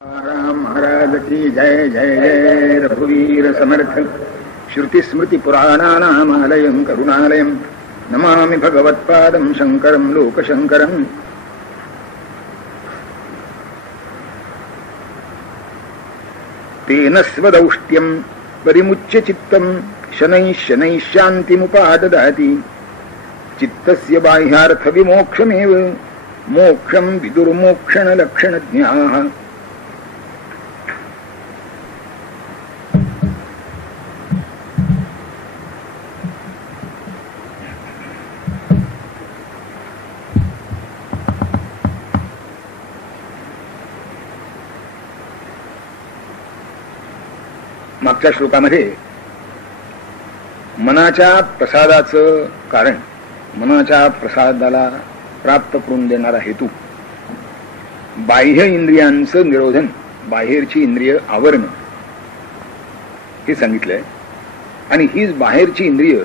राम महाराज की जय जय जय। रघुवीर समर्थ श्रुति स्मृति पुराणानामालयं करुणालयं नमामि भगवत्पादं शंकरं लोकशंकरम्। तेन स्वदौष्ट्यं परिमुच्य चित्तं शनैः शनैः शान्तिमुपाददाति। चित्तस्य बाह्यार्थ विमोक्षमेव मोक्षं विदुर्मोक्षणलक्षणज्ञाः। मागच्या श्लोकामध्ये मनाच्या प्रसादाचं कारण, मनाच्या प्रसादाला प्राप्त करून देणारा हेतू, बाह्य इंद्रियांचं निरोधन, बाहेरची इंद्रिय आवरणं हे सांगितलंय. आणि हीच बाहेरची इंद्रिय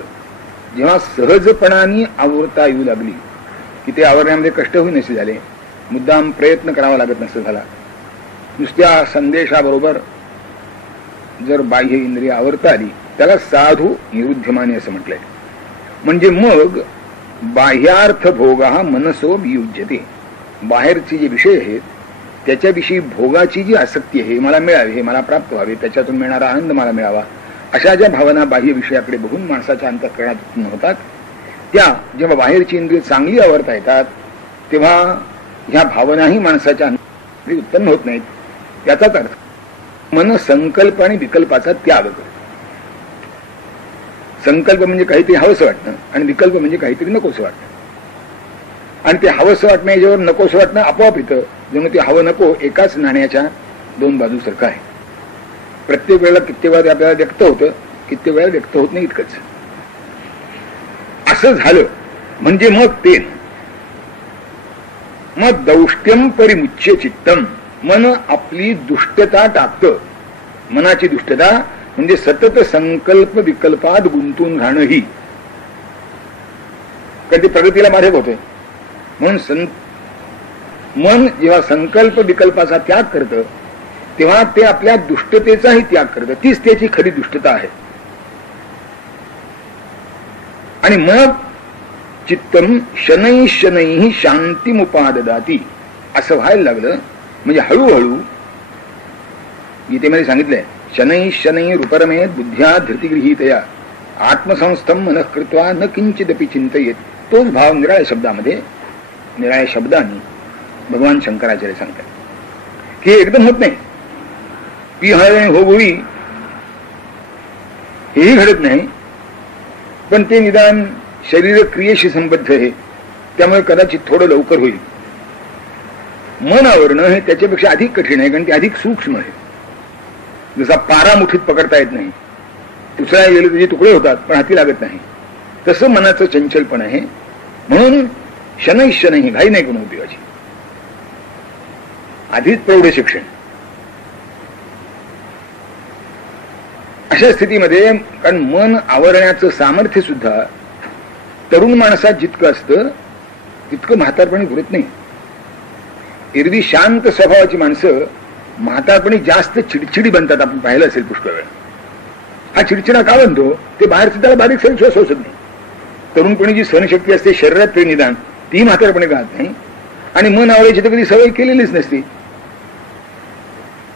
जेव्हा सहजपणाने आवरता येऊ लागली की ते आवरण्यामध्ये कष्ट होई नसे झाले, मुद्दाम प्रयत्न करावा लागत नसे झाला, नुसत्या संदेशाबरोबर जर बाह्य इंद्रिय आवरता आली त्याला साधू निरुद्धमानी असं म्हटलंय. म्हणजे मग बाह्यार्थ भोगा मनसो वियुज्यते. बाहेरचे जे विषय आहेत त्याच्याविषयी भोगाची जी आसक्ती आहे, मला मिळावे, हे मला प्राप्त व्हावे, त्याच्यातून मिळणारा आनंद मला मिळावा, अशा ज्या भावना बाह्य विषयाकडे बघून माणसाच्या अंतःकरणात उत्पन्न होतात, त्या जेव्हा बाहेरची इंद्रिय चांगली आवरता येतात तेव्हा ह्या भावनाही माणसाच्या अंतःकरणात उत्पन्न होत नाहीत. याचाच अर्थ मन संकल्प आणि विकल्पाचा त्याग करतो. संकल्प म्हणजे काहीतरी हवंसं वाटणं आणि विकल्प म्हणजे काहीतरी नकोसं वाटणं. आणि ते हवंसं वाटणं याच्यावर नकोसं वाटणं आपोआप येतं. जेव्हा ते हवं नको एकाच नाण्याच्या दोन बाजूसारखं आहे. प्रत्येक वेळेला कित्येक वेळा आपल्याला व्यक्त होतं, कित्येक वेळा व्यक्त होत नाही इतकंच. असं झालं म्हणजे मग दौष्ट्यम परिमुच्य चित्तम, मन आपली दुष्टता टाकतं. मनाची दुष्टता म्हणजे सतत संकल्प विकल्पात गुंतून राहणं ही, कधी प्रगतीला बाधक होते. म्हणून मन जेव्हा संकल्प विकल्पाचा त्याग करतं तेव्हा ते आपल्या दुष्टतेचाही त्याग करतं. तीच त्याची खरी दुष्टता आहे. आणि मग चित्तम शनैः शनैः शांतिमुपाददाति असं व्हायला लागलं. म्हणजे हळूहळू गीतेमध्ये सांगितलंय, शनैः शनैः उपरमेत बुद्ध्या धृतिगृहीतया आत्मसंस्थम मनः कृत्वा न किंचिदपि चिंतयेत. तोच भाव निराळ्या शब्दामध्ये, निराळ्या शब्दांनी भगवान शंकराचार्य सांगतात की हे एकदम होत नाही. पी हळे हो गोळी हेही घडत नाही, पण ते निदान शरीर क्रियेशी संबद्ध आहे, त्यामुळे कदाचित थोडं लवकर होईल. मन आवरणं हे त्याच्यापेक्षा अधिक कठीण आहे, कारण ते अधिक सूक्ष्म आहे. जसा पारा मुठीत पकडता येत नाही, दुसऱ्या गेले त्याचे तुकडे होतात पण हाती लागत नाही, तसं मनाचं चंचलपण आहे. म्हणून शनैः शनैः घाई नाही करून उपयोगाची, आधीच प्रौढ शिक्षण. अशा स्थितीमध्ये, कारण मन आवरण्याचं सामर्थ्य सुद्धा तरुण माणसात जितकं असतं तितकं म्हातारपणी पुरत नाही. एरवी शांत स्वभावाची माणसं म्हातारपणी जास्त चिडचिडी बनतात. आपण पाहिलं असेल पुष्कळ वेळ. हा चिडचिडा का बनतो? ते बाहेरचं त्याला बारीक सरी श्वास होत नाही. तरुणपणी जी सहनशक्ती असते शरीरात ते निदान ती म्हातारपणे राहत नाही. आणि मन आवडायची तर कधी सवय केलेलीच नसते,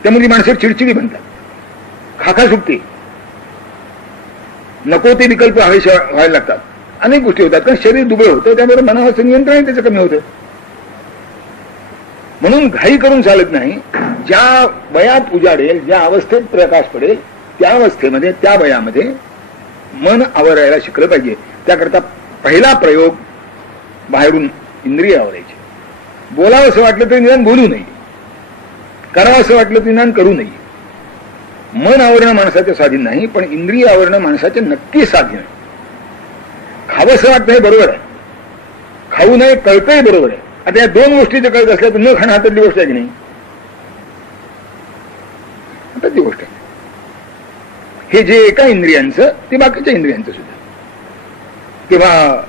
त्यामुळे माणसं चिडचिडी बनतात, खाखा सुटते, नको ते विकल्प व्हायला लागतात, अनेक गोष्टी होतात. कारण शरीर दुबळ होतं, त्यामुळे मनावरचं नियंत्रण त्याचं कमी होतं. म्हणून घाई करून चालत नाही. ज्या वयात उजाडेल, ज्या अवस्थेत प्रकाश पडेल, त्या अवस्थेमध्ये, त्या वयामध्ये मन आवरायला शिकलं पाहिजे. त्याकरता पहिला प्रयोग बाहेरून इंद्रिय आवरायचे. बोलावं असं वाटलं तरी निदान बोलू नये, करावं असं वाटलं तरी निदान करू नये. मन आवरणं माणसाच्या स्वाधीन नाही, पण इंद्रिय आवरणं माणसाच्या नक्की स्वाधीन आहे. खावं असं वाटतं हे बरोबर आहे, खाऊ नये कळतंय बरोबर आहे. आता या दोन गोष्टी जर कळत असल्या तर न खाणं हातातली गोष्ट आहे की नाही? हातातली गोष्ट आहे. हे जे एका इंद्रियांचं ते बाकीच्या इंद्रियांचं सुद्धा. तेव्हा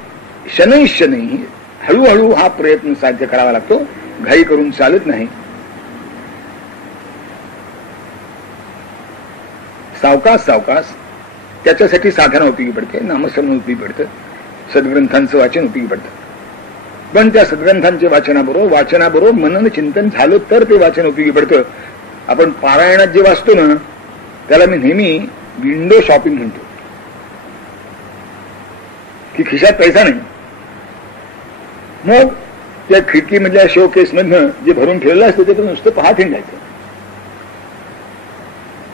शनैः शनैः हळूहळू हा प्रयत्न साध्य करावा लागतो, घाई करून चालत नाही. सावकाश सावकाश त्याच्यासाठी साधना उपयोगी पडते, नामस्मरण उपयोगी पडतं, सद्ग्रंथांचं वाचन उपयोगी पडतं. पण त्या सद्ग्रंथांच्या वाचनाबरोबर मनन चिंतन झालं तर ते वाचन उपयोगी पडतं. आपण पारायणात जे वाचतो ना त्याला मी नेहमी विंडो शॉपिंग म्हणतो, की खिशात पैसा नाही, मग त्या खिडकीमधल्या शोकेस मधनं जे भरून ठेवलेलं असतं ते नुसतं पाहत हिंडायचं.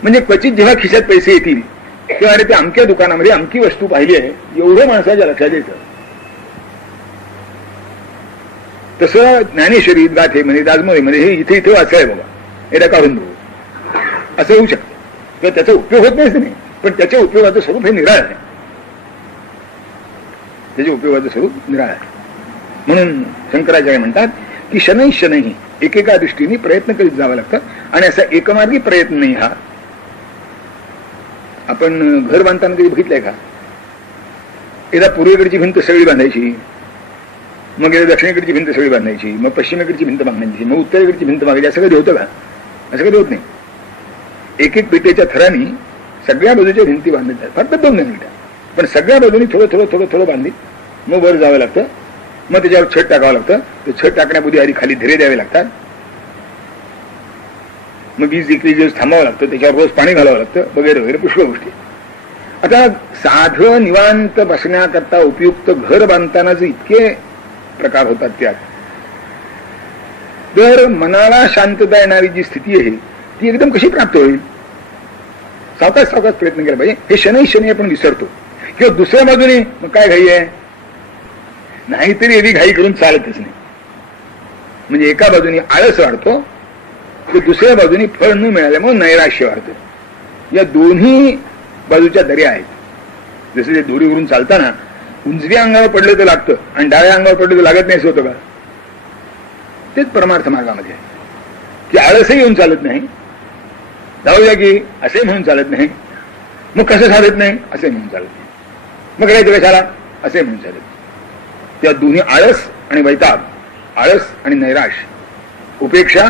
म्हणजे क्वचित जेव्हा खिशात पैसे येतील तेव्हा अरे ते अमक्या दुकानामध्ये अमकी वस्तू पाहिली आहे एवढं माणसाच्या लक्षात येतं. तसं ज्ञानेश्वरी गाथेमध्ये दाजमोळीमध्ये हे इथे इथे वाचाय बाबा एकदा काढून बघू असं होऊ शकतं. तर त्याचा उपयोग होत नाही, पण त्याच्या उपयोगाचं स्वरूप हे निराळ आहे. त्याच्या उपयोगाचं स्वरूप निराळ आहे. म्हणून शंकराचार्य म्हणतात की शनै शनैही एकेका दृष्टीने प्रयत्न करीत जावं लागतं. आणि असा एकमार्गी प्रयत्न नाही हा. आपण घर बांधताना कधी बघितलंय का? एकदा पूर्वेकडची भिंत सगळी बांधायची, मग एकदा दक्षिणेकडची भिंत सगळी बांधायची, मग पश्चिमेकडची भिंत बांधायची, मग उत्तरेकडची भिंत बांधायची. असं कधी होतं का? असं कधी होत नाही. एक एक पिठेच्या थरांनी सगळ्या बाजूच्या भिंती बांधतात, फक्त 2 मिनिटं, पण सगळ्या बाजूनी थोडं थोडं थोडं थोडं बांधली, मग वर जावं लागतं, मग त्याच्यावर छत टाकावं लागतं. ते छत टाकण्यापूर्वी आधी खाली धीरे द्यावे लागतात, मग 20-21 दिवस थांबावं लागतं, त्याच्यावर रोज पाणी घालावं लागतं, वगैरे वगैरे पुष्कळ गोष्टी. आता साधं निवांत बसण्याकरता उपयुक्त घर बांधताना जे इतके प्रकार होतात त्यात, तर मनाला शांतता येणारी जी स्थिती आहे ती एकदम कशी प्राप्त होईल? सावकाश सावकाश प्रयत्न केला पाहिजे. हे शनै शनै आपण विसरतो. किंवा दुसऱ्या बाजूने मग काय घाई आहे, नाहीतरी एवढी घाई करून चालतच नाही. म्हणजे एका बाजूने आळस वाढतो, तर दुसऱ्या बाजूने फळ न मिळाल्यामुळे नैराश्य वाढतं. या दोन्ही बाजूच्या दर्या आहेत. जसे ते दोरीवरून चालताना उजव्या अंगावर पडलं तर लागतं आणि डाव्या अंगावर पडलं तर लागत नाही, असं होतं का? तेच परमार्थ मार्गामध्ये आहे की आळसही येऊन चालत नाही, जाऊया की असे म्हणून चालत नाही, मग कसं चालत नाही असे म्हणून चालत नाही, मग करायचं कशाला असे म्हणून चालत नाही. त्या दोन्ही आळस आणि वैताग, आळस आणि नैराश, उपेक्षा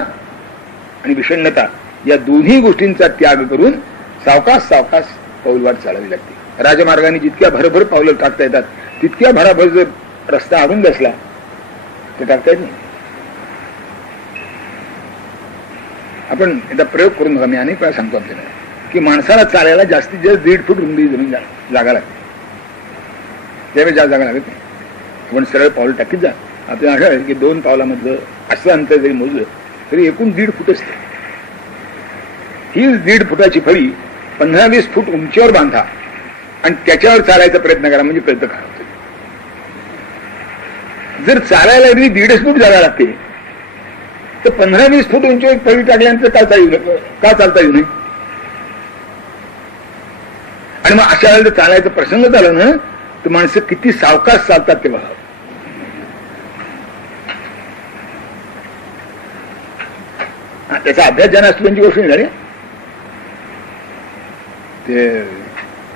आणि विषण्णता या दोन्ही गोष्टींचा त्याग करून सावकाश सावकाश पाऊलवाट चालावी लागते. राजमार्गाने जितक्या भरभर पावलं टाकता येतात तितक्या भराभर जर रस्ता अडून बसला तर टाकता येत नाही. आपण एकदा प्रयोग करून बघा. मी अनेक वेळा सांगतो आपल्याला की माणसाला चालायला जास्तीत जास्त 1.5 फूट रुंदी जमीन जागा लागते, त्यावेळी जास्त जागा लागत नाही. आपण सरळ पाऊल टाकीत जा, आपल्याला आढळेल की 2 पावलामधलं असं अंतर जरी मोजलं तरी एकूण 1.5 फूट असते. ही 1.5 फुटाची फळी 15-20 फूट उंचीवर बांधा आणि त्याच्यावर चालायचा प्रयत्न करा, म्हणजे प्रयत्न करा. जर चालायला 1.5 फूट जागा लागते तर 15-20 फूट उंचीवर एक फळी टाकल्यानंतर का चालता येऊ नये? आणि मग अशा वेळेला जर चालायचा प्रसंग झाला ना तर माणसं किती सावकाश चालतात ते बघा. त्याचा अभ्यास ज्यांना असतो त्यांची गोष्ट नाही झाली. ते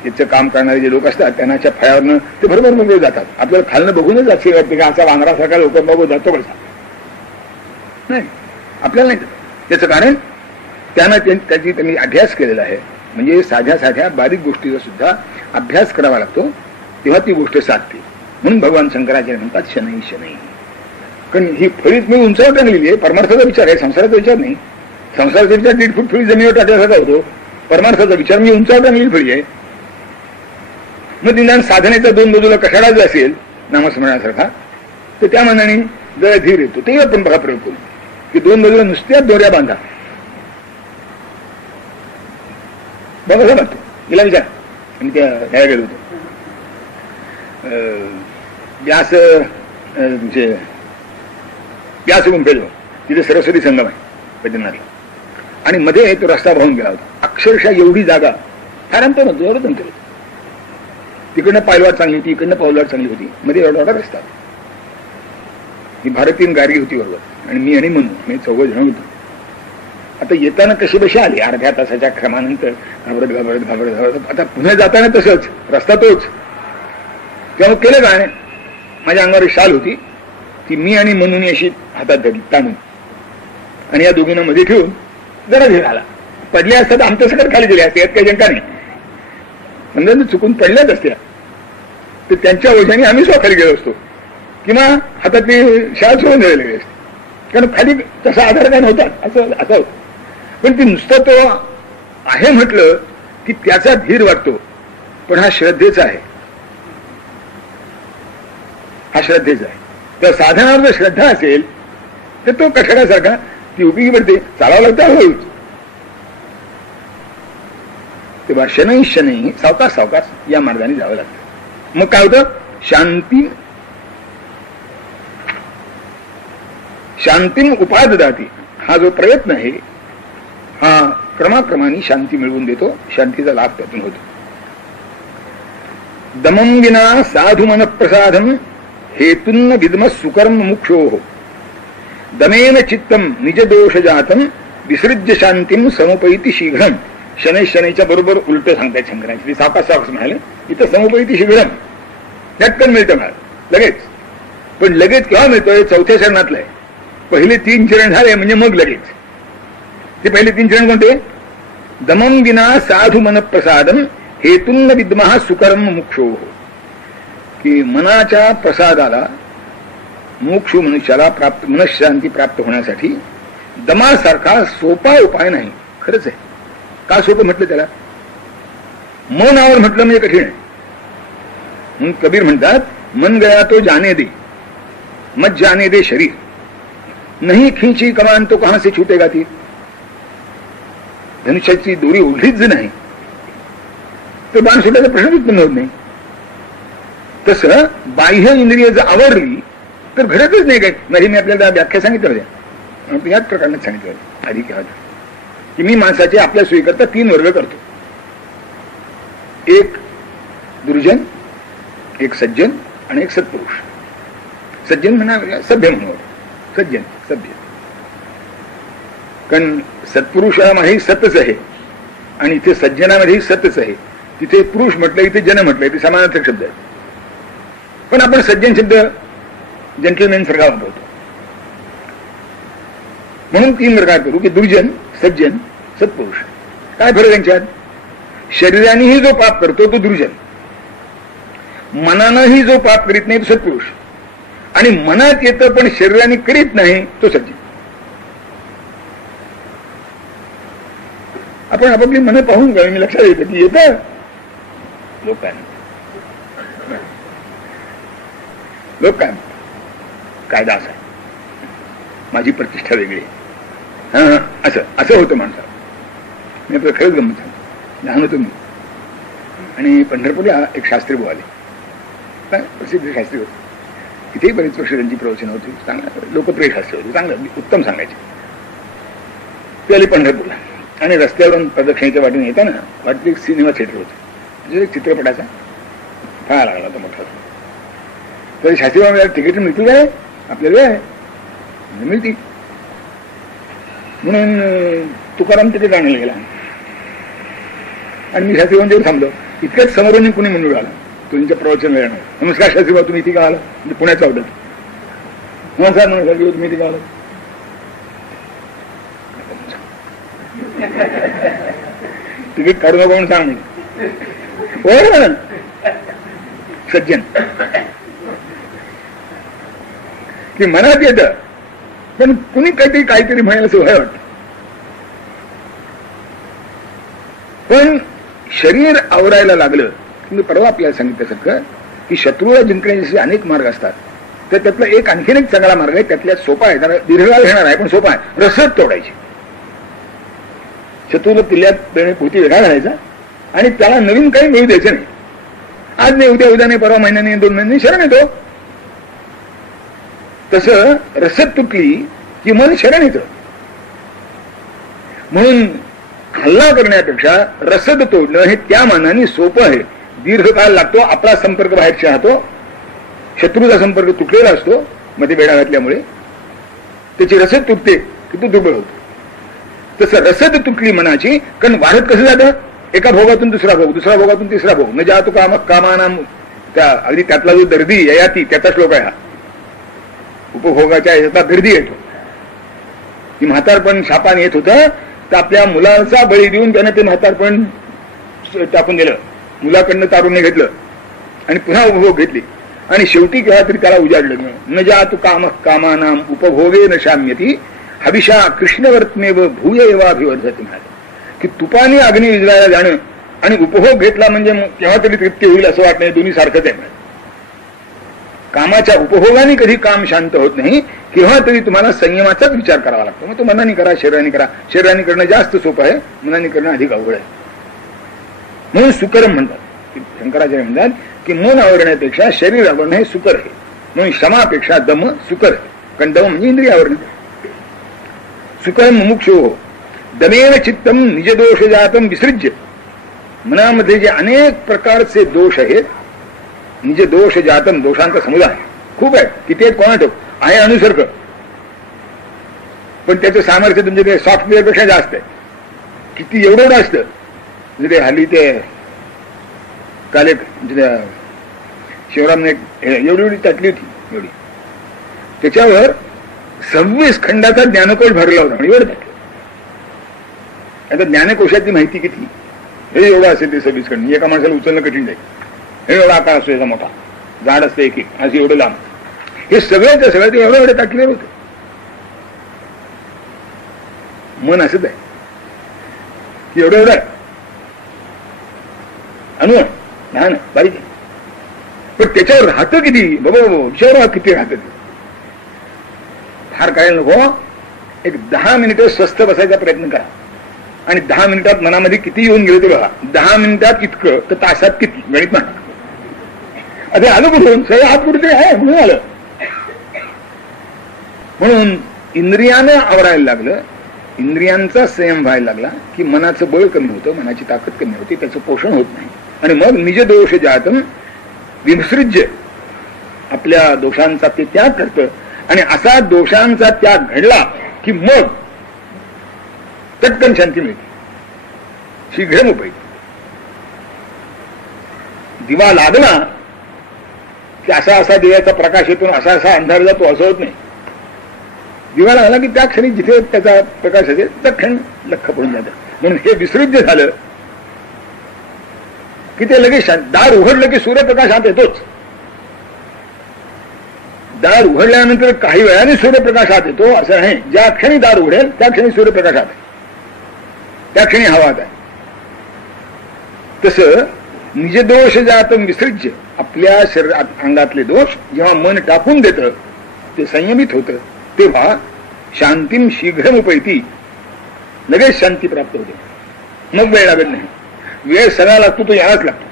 त्याचं काम करणारे जे लोक असतात त्यांनाच्या फळ्यावरनं ते बरोबर मोकळे जातात. आपल्याला खालनं बघूनच असे वाटते की असा वानरासारखा लोक बाबा जातो कसा नाही, आपल्याला नाही. त्याचं कारण त्यांनी अभ्यास केलेला आहे. म्हणजे साध्या साध्या बारीक गोष्टीचा सुद्धा अभ्यास करावा लागतो, तेव्हा ती गोष्ट साधते. म्हणून भगवान शंकराचार्य म्हणतात शनै शनै. कारण ही फळीच मी उंचावर टाकलेली आहे, परमार्थाचा विचार आहे, संसाराचा विचार नाही. संसाराचा विचार 1.5 फूट फळी जमिनीवर टाकल्यासारखा होतो, परमार्थाचा विचार मी उंचावर टाकलेली फळी आहे. मग निदान साधनेचा 2 बाजूला कशाला जर असेल नामस्मरणासारखा तर त्या मनाने जरा धीर येतो. ते आपण बघा प्रयोग करू की 2 बाजूला नुसत्या दोऱ्या बांधा. बघा कसं लागतो तिला विचार. आणि त्या ह्या गेलो होतो व्यास गुंफेलो, तिथे सरस्वती संगम आहे बद्रीनाथला, आणि मध्ये तो रस्ता वाहून गेला होता. अक्षरशः एवढी जागा फार अंतर नव्हतं, एवढंच अंतर होतं. तिकडनं पायलवाट चांगली होती, इकडनं पावलवाट चांगली होती, मध्ये एवढा एवढा रस्ता. ही भारतीय गाडी होती बरोबर, आणि मी आणि म्हणून मी 4 जण होतो. आता येताना कशी बशी आली अर्ध्या तासाच्या क्रमानंतर घाबरत घाबरत घाबरत घाबरत. आता पुन्हा जाताना तसंच रस्ता तोच. तेव्हा केलं काय, माझ्या अंगावर शाल होती ती मी आणि म्हणून अशी हातात धरली ताणून, आणि या दोघींना मध्ये ठेवून जरा धीर आला. पडले असतात आमचं सगळं खाली गेले असते, यात काही शंका नाही. समजा चुकून पडल्याच असत्या तर त्यांच्या ओझ्याने आम्ही स्वखाली गेलो असतो किंवा हातातली शाळा सोडून गेलेली असते, कारण खाली तसा आधार काय नव्हता असं होतं. पण ती नुसतं तो आहे म्हटलं की त्याचा धीर वाटतो, पण हा श्रद्धेचा आहे, हा श्रद्धेचा आहे. त्या साधनावर जर श्रद्धा असेल तर तो कठड्यासारखा ती उपयोगी पडते, चालावं लागतं हळूहळू. तेव्हा शनै शनै सावकाश सावकाश या मार्गाने जावं लागतं. मग काय होतं, शांतीम उपाददाती, हा जो प्रयत्न आहे हा क्रमाक्रमाने शांती मिळवून देतो, शांतीचा लाभ त्यातून होतो. दमं विना साधु मन प्रसादम हेतुन्न विद्म सुकर्म मुक्षो दमेन चित्तम निज दोष जातम विसृज्य शांतीम समुपैती शीघ्रम. शनै शनैच्या बरोबर उलट सांगतायत शंकरांची, सावकाश सावकाश म्हणाले. इथं समुपैती शीघ्रम झटकन मिळतं मला लगेच. पण लगेच केव्हा मिळतोय, चौथ्या चरणातलं आहे. पहिले 3 चरण झाले म्हणजे मग लगेच. ते पहिले 3 चरण कोणते, दमं विना साधु मन प्रसादम हेतुन्न विद्महा सुकर्म मुक्षो, की मनाच्या प्रसादाला मोक्ष मनुष्याला प्राप्त, मनशांती प्राप्त होण्यासाठी दमासारखा सोपा उपाय नाही. खरंच आहे. का सोपं म्हटलं त्याला, मनावर म्हटलं म्हणजे कठीण आहे. म्हणून कबीर म्हणतात, मन गया तो जाने दे मत जाने दे शरीर, नहीं खींची कमान तो कहां से छूटेगा ती. धनुष्याची दोरी ओढलीच नाही तर बाण सुटायचा प्रश्न उत्पन्न होत नाही. तसं बाह्य इंद्रिय जर आवरली तर घडतच नाही काय. नाही, मी आपल्याला व्याख्या सांगितलं होत्या, याच प्रकारे सांगितलं होतं आधी की मी माणसाचे आपल्या सोयीकरता 3 वर्ग करतो. एक दुर्जन, एक सज्जन आणि एक सत्पुरुष. सज्जन म्हणा सभ्य म्हणून, सज्जन सभ्य, कारण सत्पुरुषामध्ये सतच आहे आणि इथे सज्जनामध्ये सतच आहे. तिथे पुरुष म्हटलं, इथे जन म्हटलंय, ते समानार्थक शब्द आहे. पण आपण सज्जन शब्द जेंटलमॅन सारखा वापरतो. म्हणून 3 प्रकार करू की दुर्जन, सज्जन, सत्पुरुष. काय फरक त्यांच्यात, शरीरानेही जो पाप करतो तो दुर्जन, मनानंही जो पाप करीत नाही तो सत्पुरुष, आणि मनात येतं पण शरीराने करीत नाही तो सज्जन. आपण आपापली मनं पाहून घ्यावी. मी लक्षात येतं की येतं लोक काय कायदा असा आहे, माझी प्रतिष्ठा वेगळी, असं होतं माणसाला. मी आपलं खरंच गमत सांगतो. लहान होतो मी आणि पंढरपूरला एक शास्त्री भाऊ आले, प्रसिद्ध शास्त्री होते. तिथेही बरेच वर्ष त्यांची प्रवचनं होती, चांगला लोकप्रिय शास्त्री होते, चांगलं उत्तम सांगायचे. ते आले पंढरपूरला आणि रस्त्यावरून प्रदक्षिणेच्या वाटेने येताना वाटते एक सिनेमा थिएटर होतं, म्हणजे एक चित्रपटाचा फाळा लागला होता मोठा. तर शास्त्री बाबा तिकीट मिळतील काय आपल्याला, मिळती म्हणून तुकाराम तिकीट आणायला गेला आणि मी शास्त्री बाबांच्यावर थांबलो. इतक्याच समोरून कुणी मंडळ आला, तुमच्या प्रवचन वेळा. नमस्कार शास्त्री बाबा, तुम्ही इथे का आला, म्हणजे पुण्याचा होता. नमस्कार नमस्कार, तुम्ही इथे का आला. तिकीट काढू नका म्हणून सांग म्हणजे सज्जन की मनात येतं पण कुणी काहीतरी म्हणायला असं भय वाटत. पण शरीर आवरायला लागलं की परवा आपल्याला सांगितल्यासारखं की शत्रूला जिंकण्याचे अनेक मार्ग असतात, तर त्यातला एक आणखीन एक चांगला मार्ग आहे, त्यातल्या सोपा आहे, जरा दीर्घकाळ घेणार आहे पण सोपा आहे, रसद तोडायची. शत्रूला किल्ल्यात भोवती वेगळा घालायचा आणि त्याला नवीन काही मिळू द्यायचं नाही. आज नाही, उद्या नाही, परवा महिन्याने 2 महिन्यांनी शरण येतो. तसं रसद तुटली की मन शरण येतं. म्हणून हल्ला करण्यापेक्षा रसद तोडणं हे त्या मानाने सोपं आहे. दीर्घकाळ लागतो, आपला संपर्क बाहेरचा राहतो, शत्रूचा संपर्क तुटलेला असतो मध्ये बेडा घातल्यामुळे, त्याची रसद तुटते की तो दुर्बळ होतो. तसं रसद तुटली मनाची, कारण वाढत कसं जातं, एका भोगातून दुसरा भोग, दुसरा भोगातून तिसरा भोग, न जातो कामानाम, त्या अगदी त्यातला जो दर्दी ययाती त्याचा श्लोक आहे हा. उपभोगाच्या याचा दर्दी येतो की म्हातारपण शापान येत होतं, तर आपल्या मुलाचा बळी देऊन त्याने ते म्हातारपण टाकून दिलं मुलाकडनं तारुण्य घेतलं आणि पुन्हा उपभोग घेतली आणि शेवटी केव्हा तरी त्याला उजाडलं. न जातु काम कामानाम उपभोगे न शाम्यती हविषा कृष्णवर्तमेव भूय एवाभिवर्धती म्हणाले की तुपाने अग्नी विजवायला जाणं आणि उपभोग घेतला म्हणजे केव्हा तरी तृप्ती होईल असं वाटणं, दोन्ही सारखंच आहे. कामाच्या उपभोगाने कधी काम शांत होत नाही, केव्हा तरी तुम्हाला संयमाचाच विचार करावा लागतो. मग तो मनाने करा, शरीराने करा. शरीराने करणं जास्त सोपं आहे, मनाने करणं अधिक अवघड आहे. म्हणून सुकरम म्हणतात. शंकराचार्य म्हणतात की मन आवरण्यापेक्षा शरीर आवरणं हे सुकर आहे. म्हणून क्षमापेक्षा दम सुकर आहे. कारण दम म्हणजे इंद्रिय आवरण. सुकरम मुमुक्षो दमेन चित्तम निजदोष जातम विसृज्य. मनामध्ये जे अनेक प्रकारचे दोष आहेत, निज दोष जातम, दोषांचा समुदाय खूप आहे. किती आहेत कोणा ठेव आहे अनुसर्ग, पण त्याचं सामर्थ्य तुमच्या ते सॉफ्टवेअर पेक्षा जास्त आहे. किती एवढं असतं म्हणजे हल्ली ते काल एक शिवरामने एवढी टाकली होती एवढी, त्याच्यावर 26 खंडाचा ज्ञानकोश भरला होता. एवढं टाकलं. आता ज्ञानकोशाची माहिती किती हे एवढं असेल ते 26 खंड. एका माणसाला उचलणं कठीण जाईल. हे एवढा आकार असतो याचा मोठा, झाड असतं एक एक असं एवढं लांब. हे सगळं ते एवढं एवढं टाकलेलं होतं. मन असंच आहे की एवढं एवढं आहे, अणुवण लहान बारीक आहे, पण त्याच्यावर राहतं किती बाबा, विचार किती राहतं. फार करायला नको. एक 10 मिनिटं स्वस्थ बसायचा प्रयत्न करा आणि 10 मिनिटात मनामध्ये किती येऊन गेले ते बघा. 10 मिनिटात इतकं तर तासात किती गणित म्हणा. अरे आलं कुठून, सगळं हात कुठे आहे म्हणून आलं. म्हणून इंद्रियानं आवरायला लागलं, इंद्रियांचा संयम व्हायला लागला की मनाचं बळ कमी होतं, मनाची ताकद कमी होती, त्याचं पोषण होत नाही. आणि मग निज दोष जातम विसृज्य, आपल्या दोषांचा ते त्याग करतं. आणि असा दोषांचा त्याग घडला की मग चटकन शांती मिळते, शीघ्रमुपैती. दिवा लागला की असा असा दिव्याचा प्रकाश येतो, असा असा अंधार जातो, असं होत नाही. दिवा लागला की त्या क्षणी जिथे त्याचा प्रकाश असेल त्या क्षण लख्ख पडून जातं. म्हणून हे विसृज्य झालं की ते लगेच दार उघडलं की सूर्यप्रकाश आत येतोच. दार उघडल्यानंतर काही वेळाने सूर्यप्रकाश आत येतो असं नाही. ज्या क्षणी दार उघडेल त्या क्षणी सूर्यप्रकाश आत आहे, त्या क्षणी हवात आहे. तसं निजदोष जातम विसृज्य, आपल्या शरीरात अंगातले दोष जेव्हा मन टाकून देतं, ते संयमित होतं, तेव्हा शांतीम शीघ्रमुपैती, लगेच शांती प्राप्त होते. मग वेळ लागत नाही. वेळ सगळा लागतो तो यायलाच लागतो.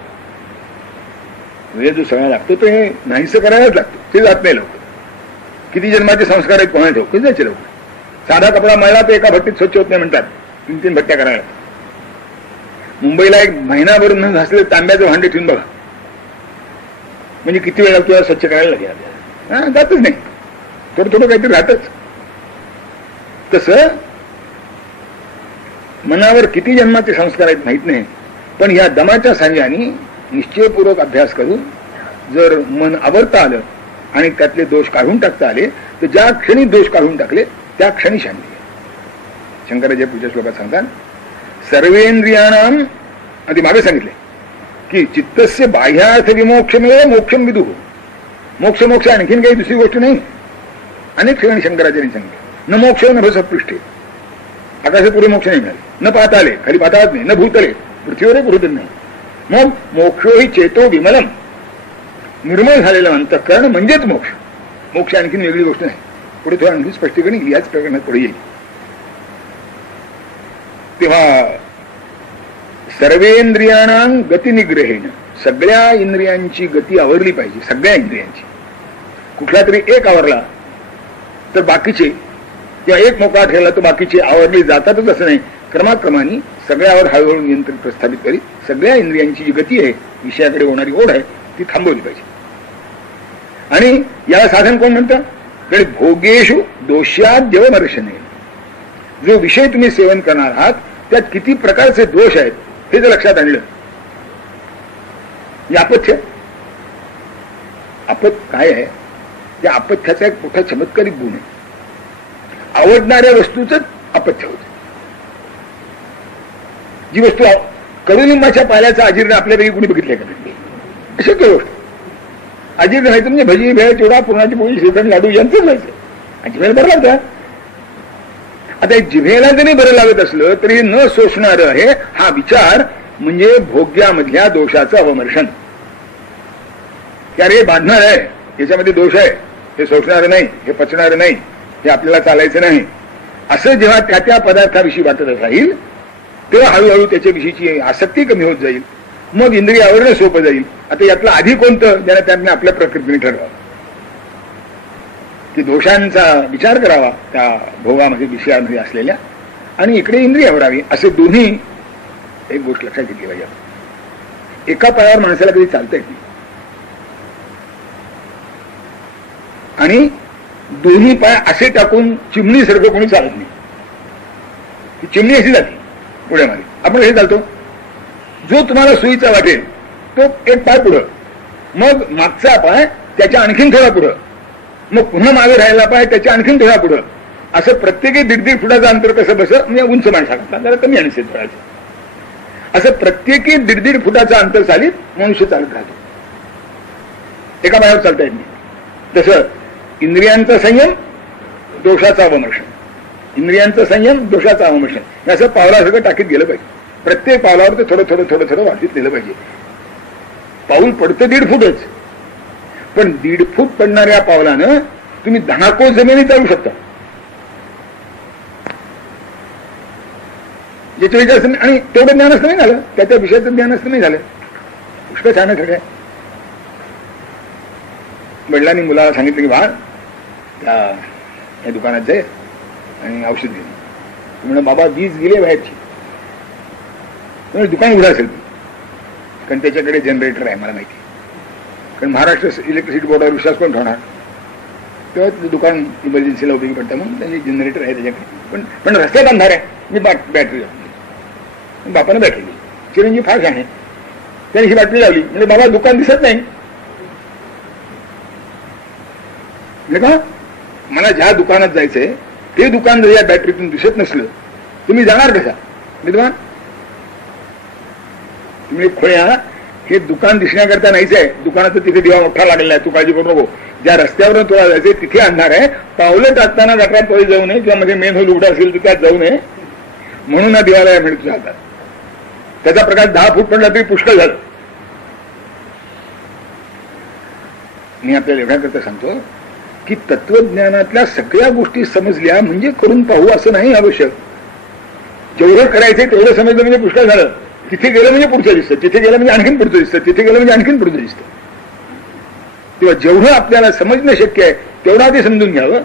वेळ जो सगळा लागतो तो हे नाहीसं करायलाच लागतो. ते जात नाही लवकर. किती जन्माचे संस्कार आहेत कोणा ठेव, कधी जायचे लवकर. साधा कपडा मळला तर एका भट्टीत स्वच्छ होत नाही म्हणतात, 3-3 भट्ट्या करायला. मुंबईला एक महिनाभर न घासले तांब्याचं भांडे ठेवून बघा, म्हणजे किती वेळ लागतो स्वच्छ करायला लागेल. जातच नाही, थोडं थोडं काहीतरी राहतच. तसं मनावर किती जन्माचे संस्कार आहेत माहित नाही, पण या दमाच्या साह्याने निश्चयपूर्वक अभ्यास करून जर मन आवरता आलं आणि त्यातले दोष काढून टाकता आले, तर ज्या क्षणी दोष काढून टाकले त्या क्षणी शांती. शंकराचार्य पुढच्या श्लोकात सांगतात, सर्वेंद्रियाणाम, आधी मागे सांगितले की चित्तस्य बाह्यार्थ विमोक्षमेव मोक्षम विदुः. मोक्ष मोक्ष आणखीन काही दुसरी गोष्ट नाही. अनेक ठिकाणी शंकराचार्यांनी सांगितलं, न मोक्ष न भसपृष्ठे, आकाशात पुढे मोक्ष नाही मिळाले, न पाहता आले, खाली पाहताच नाही, न भूतले, पृथ्वीवर भूतल नाही. मग मोक्षो ही चेतो विमलम, निर्मळ झालेलं अंतःकरण म्हणजेच मोक्ष. मोक्ष आणखीन वेगळी गोष्ट नाही. पुढे थोडं आणखी स्पष्टीकरण याच प्रकरणात पुढे येईल. तेव्हा सर्वेंद्रियाणां गती निग्रहेण, सगळ्या इंद्रियांची गती आवरली पाहिजे. सगळ्या इंद्रियांची. कुठला तरी एक आवरला तर बाकीचे, किंवा एक मोकळा ठेवला तर बाकीचे आवरली जातातच असं नाही. क्रमाक्रमाने सगळ्यावर हळूहळू नियंत्रण प्रस्थापित करीत सगळ्या इंद्रियांची जी गती आहे, विषयाकडे होणारी ओढ आहे, ती थांबवली पाहिजे. आणि याला साधन कोण म्हणतं, तर भोगेषु दोष्याद्यवमर्शने. जो विषय तुम्ही सेवन करणार आहात त्यात किती प्रकारचे दोष आहेत हे जर लक्षात आणलं. अपथ्य, काय आहे, त्या अपथ्याचा एक मोठा चमत्कारिक गुण आहे. आवडणाऱ्या वस्तूच अपथ्य होते. जी वस्तू कडुलिंबाच्या पाल्याचा अजीर्ण आपल्यापैकी कोणी बघितलंय का? अशक्य गोष्ट. अजीर्ण व्हायचं म्हणजे भजी, भेळ, चिवडा, पुरणाची पोळी, श्रीखंड, लाडू यांचंच व्हायचं. जिभेला बरं लागतं. आता जिभेला जरी बरं लागत असलं तरी न सोसणार आहे हा विचार म्हणजे भोग्यामधल्या दोषाचं अवमर्शन. की अरे बांधणार आहे, याच्यामध्ये दोष आहे, हे सोसणार नाही, हे पचणार नाही, हे आपल्याला चालायचं नाही, असं जेव्हा त्या त्या पदार्थाविषयी वाटत राहील तेव्हा हळूहळू त्याच्याविषयीची आसक्ती कमी होत जाईल. मग इंद्रिय आवरणं सोपं जाईल. आता यातलं आधी कोणतं ज्याला त्याने आपल्या प्रकृतीने ठरवावं, की दोषांचा विचार करावा त्या भोगामध्ये, विषयामध्ये असलेल्या, आणि इकडे इंद्रिय आवरावी. असे दोन्ही एक गोष्ट लक्षात घेतली पाहिजे. एका पायावर माणसाला कधी चालता येत नाही आणि दोन्ही पाय असे टाकून चिमणीसारखं कोणी चालत नाही. ती चिमणी अशी जाते पुढ्यामध्ये. आपण हे चालतो, जो तुम्हाला सोयीचा वाटेल तो एक पाय पुढं, मग मागचा पाय त्याच्या आणखीन थोडा पुढं, मग पुन्हा मागे राहिला पाय त्याच्या आणखीन थोडा पुढं, असं प्रत्येकी 1.5 फुटाचं अंतर कसं बस म्हणजे उंच माणसाला जरा कमी आणि राहायचं, असं प्रत्येकी 1.5 फुटाचं अंतर चालीत मनुष्य चालत राहतो. एका पायावर चालता येत नाही. तसं इंद्रियांचा संयम, दोषाचा अवमर्शन, इंद्रियांचा संयम, दोषाचा अवमर्शन, हे असं पावलासारखं टाकीत गेलं पाहिजे. प्रत्येक पावलावर ते थोडं थोडं थोडं थोडं वाढीत नेलं पाहिजे. पाऊल पडतं 1.5 फुटच, पण 1.5 फूट पडणाऱ्या पावलानं तुम्ही 10 कोस जमिनी चालू शकता. याच्या विचार आणि तेवढं ज्ञान असतं नाही झालं, त्या विषयाचं ज्ञान असतं नाही झालं. पुष्कळ छान आहे सगळ्या. वडिलांनी मुलाला सांगितलं की बाळ त्या दुकानात जाय आणि औषध घे. म्हणून बाबा वीज गेली बाहेरची, दुकान उघडं असेल, कारण त्याच्याकडे जनरेटर आहे मला माहिती, कारण महाराष्ट्र इलेक्ट्रिसिटी बोर्डावर विश्वास कोण ठेवणार, तेव्हा तिथं दुकान इमर्जन्सीला उपयोगी पडतं म्हणून त्यांनी जनरेटर आहे त्याच्याकडे. पण रस्त्यात अंधार आहे, मी बॅटरी लावली, बापाने बॅटरी लावली. चिरंजीव फार छान आहे, त्याने ही बॅटरी लावली म्हणजे बाबा दुकान दिसत नाही. का मला ज्या दुकानात जायचंय ते दुकान जर या बॅटरीतून दिसत नसलं तुम्ही जाणार कसा विद्वान? तुम्ही खोया हे दुकान दिसण्याकरता नाहीच आहे. दुकानाचं तिथे दिवा मोठा लागलेला आहे, तू काळजी करू नको. ज्या रस्त्यावर तुला जायचंय तिथे अंधार आहे, पावलं टाकताना गटारात पळी जाऊ नये, किंवा मध्ये मेन होल उघडा असेल तर त्यात जाऊ नये, म्हणून हा दिवाला मिळत जातात. त्याचा प्रकाश 10 फूट पडला तरी पुष्कळ झालं. मी आपल्याला एवढ्याकरता सांगतो की तत्वज्ञानातल्या सगळ्या गोष्टी समजल्या म्हणजे करून पाहू असं नाही आवश्यक. जेवढं करायचंय तेवढं समजलं म्हणजे पुष्कळ झालं. तिथे गेलं म्हणजे पुढचं दिसतं, तिथे गेलं म्हणजे आणखीन पुढचं दिसतं, तिथे गेलं म्हणजे आणखीन पुढचं दिसतं. तेव्हा जेवढं आपल्याला समजणं शक्य आहे तेवढं आधी समजून घ्यावं.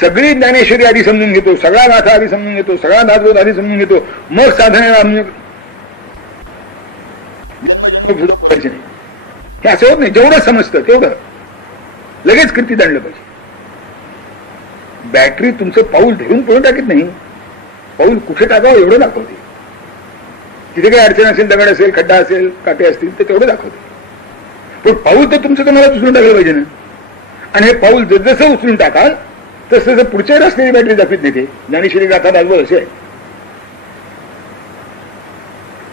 सगळी ज्ञानेश्वरी आधी समजून घेतो, सगळा गाथा आधी समजून घेतो, सगळा दासबोध आधी समजून घेतो, मग साधनेला हे असं होत नाही. जेवढं समजतं तेवढं लगेच कृतीत आणलं पाहिजे. बॅटरी तुमचं पाऊल धरून पुढे टाकीत नाही, पाऊल कुठे टाकावं एवढं दाखवते. तिथे काही अडचण असेल, दगड असेल, खड्डा असेल, काटे असतील तर तेवढं दाखवते. पण पाऊल तर तुमचं तुम्हाला उचलून टाकलं पाहिजे ना. आणि हे पाऊल जसं उचलून टाकाल तसं पुढच्या रस्त्याची बॅटरी दाखवित नाही. ते ज्ञानेश्वरी गाथा दाखवत असे.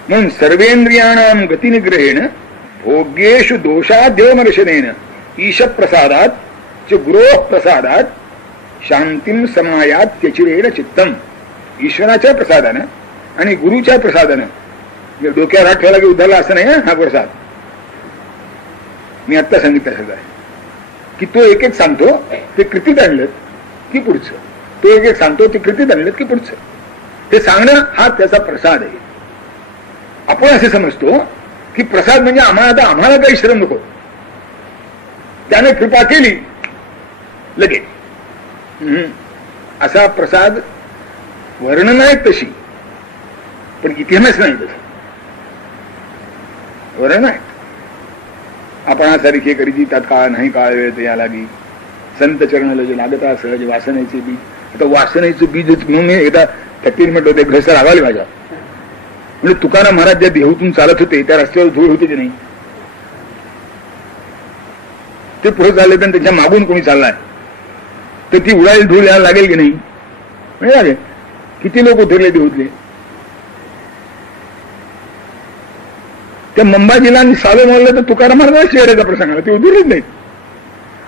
म्हणून सर्वेंद्रियाणाम गतिनिग्रहेण भोग्येषु दोषाद्यवमर्शनेन ईश प्रसादात च गुरोः प्रसादात शांतीम समायात त्यचिरेण चित्तम. ईश्वराच्या प्रसादानं आणि गुरुच्या प्रसादानं डोक्यावर हात ठेवला की उद्धारला असं नाही हा प्रसाद. मी आत्ता सांगितलं सगळं की तो एक एक सांगतो ते कृतीत आणलं की पुढचं, तो एक एक सांगतो ते कृतीत आणलं की पुढचं. ते सांगणं हा त्याचा प्रसाद आहे. आपण असे समजतो की प्रसाद म्हणजे आम्हाला काही श्रम नको, त्याने कृपा केली लगेच. असा प्रसाद वर्णन आहे तशी, पण इतिहास नाही तसं. वर्णन आहे आपण सारखे करीची तात्काळ नाही काळ वेळ ते या लागी संत चरणाला जे लागता सहज वासनेचे बीज. आता वासनेचं बीजच म्हणून मी एकदा फॅक्टरी म्हटलं ते घसर आगाली माझ्या. म्हणजे तुकाराम महाराज ज्या देहूतून चालत होते त्या रस्त्यावर धूळ होते की नाही, ते पुढे चालले तर त्याच्या मागून कोणी चाललाय तर ती उडायला धूळ यायला लागेल की नाही? म्हणजे लागेल. किती लोक उतरले देहूतले. त्या मंबाजीला सालो म्हणलं तर तुकाराम महाराज चेहऱ्याचा प्रसंग आला, ते उतरलेच नाहीत.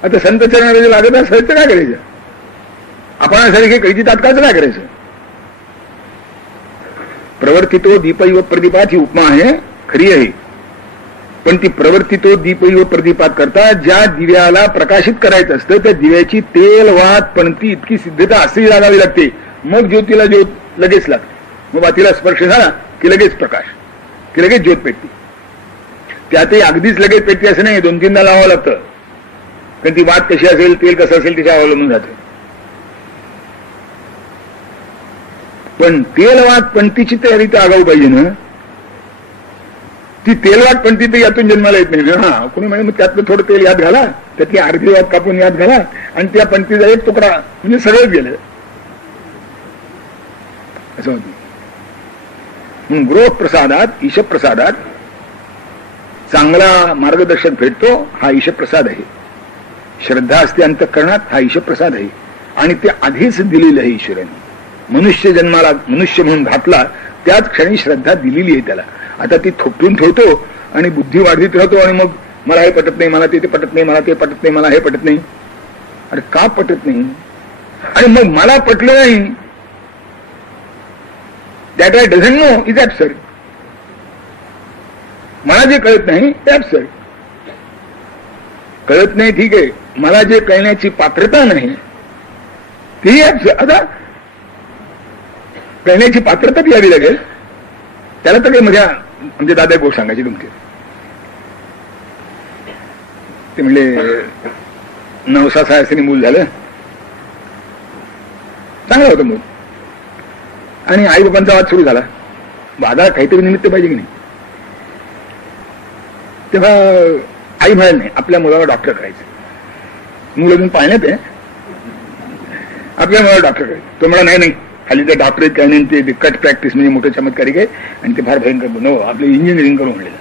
आता संत चरणारे लागत असायचं काय करायचं, आपणासारखे कैदी तात्काळचं काय करायचं. प्रवर्तितो दीपैव प्रदीपात ही उपमा आहे, खरी आहे, पण ती प्रवर्तितो दीपैव प्रदीपात करता ज्या दिव्याला प्रकाशित करायचं असतं त्या दिव्याची तेल वात पणती इतकी सिद्धता असेही लागावी लागते, मग ज्योतीला ज्योत लगेच लागते. मग वातीला स्पर्श झाला की लगेच प्रकाश, की लगेच ज्योत पेटते. त्यातही अगदीच लगेच पेटते असं नाही, 2-3दा लावावं लागतं, कारण ती वात कशी असेल, तेल कसं असेल त्याच्या अवलंबून जाते. पण तेलवात पणतीची तयारी तर आगाऊ पाहिजे ना. ती तेलवाट पणती तर यातून जन्माला येत नाही. हा कोणी म्हणे मग त्यातलं थोडं तेल यात घाला, त्यातली अर्धी वात कापून यात घाला आणि त्या पणतीचा एक तुकडा, म्हणजे सगळंच गेलं असं होतं. म्हणून गृहप्रसादात, ईशप्रसादात चांगला मार्गदर्शक भेटतो, हा ईशप्रसाद आहे. श्रद्धा असते अंतःकरणात, हा ईशप्रसाद आहे. आणि ते आधीच दिलेलं आहे ईश्वराने. मनुष्य जन्माला मनुष्य म्हणून घातला त्याच क्षणी श्रद्धा दिलेली आहे त्याला. आता ती थोपटून ठेवतो आणि बुद्धी वाढीत राहतो आणि मग मला हे पटत नाही, मला ते पटत नाही, मला ते पटत नाही, मला हे पटत नाही. अरे का पटत नाही? आणि मग मला पटलं नाही, that I doesn't know is absurd. मला जे कळत नाही ते ॲब्सर्ड. कळत नाही ठीक आहे, मला जे कळण्याची पात्रता नाही तेही ॲब्सर्ड. आता कळण्याची पात्रता यावी लागेल, त्याला तर काही मजा. म्हणजे दादा गोष्ट सांगायची तुमची. ते म्हणले 9-6 वर्षांनी मूल झालं, चांगलं होतं मूल, आणि आई बाबांचा वाद सुरू झाला. वादाला काहीतरी निमित्त पाहिजे की नाही. तेव्हा आई म्हणाल नाही आपल्या मुलाला डॉक्टर करायचं, मूल अजून पाहण्यात आहे, आपल्या मुलाला डॉक्टर करायचं. तो म्हणा नाही नाही, खाली ते डॉक्टरेट काय ते कट प्रॅक्टिस म्हणजे मोठं चमत्कारिक आहे आणि ते फार भयंकर. नो, आपले इंजिनिअरिंग करून म्हणलेलं,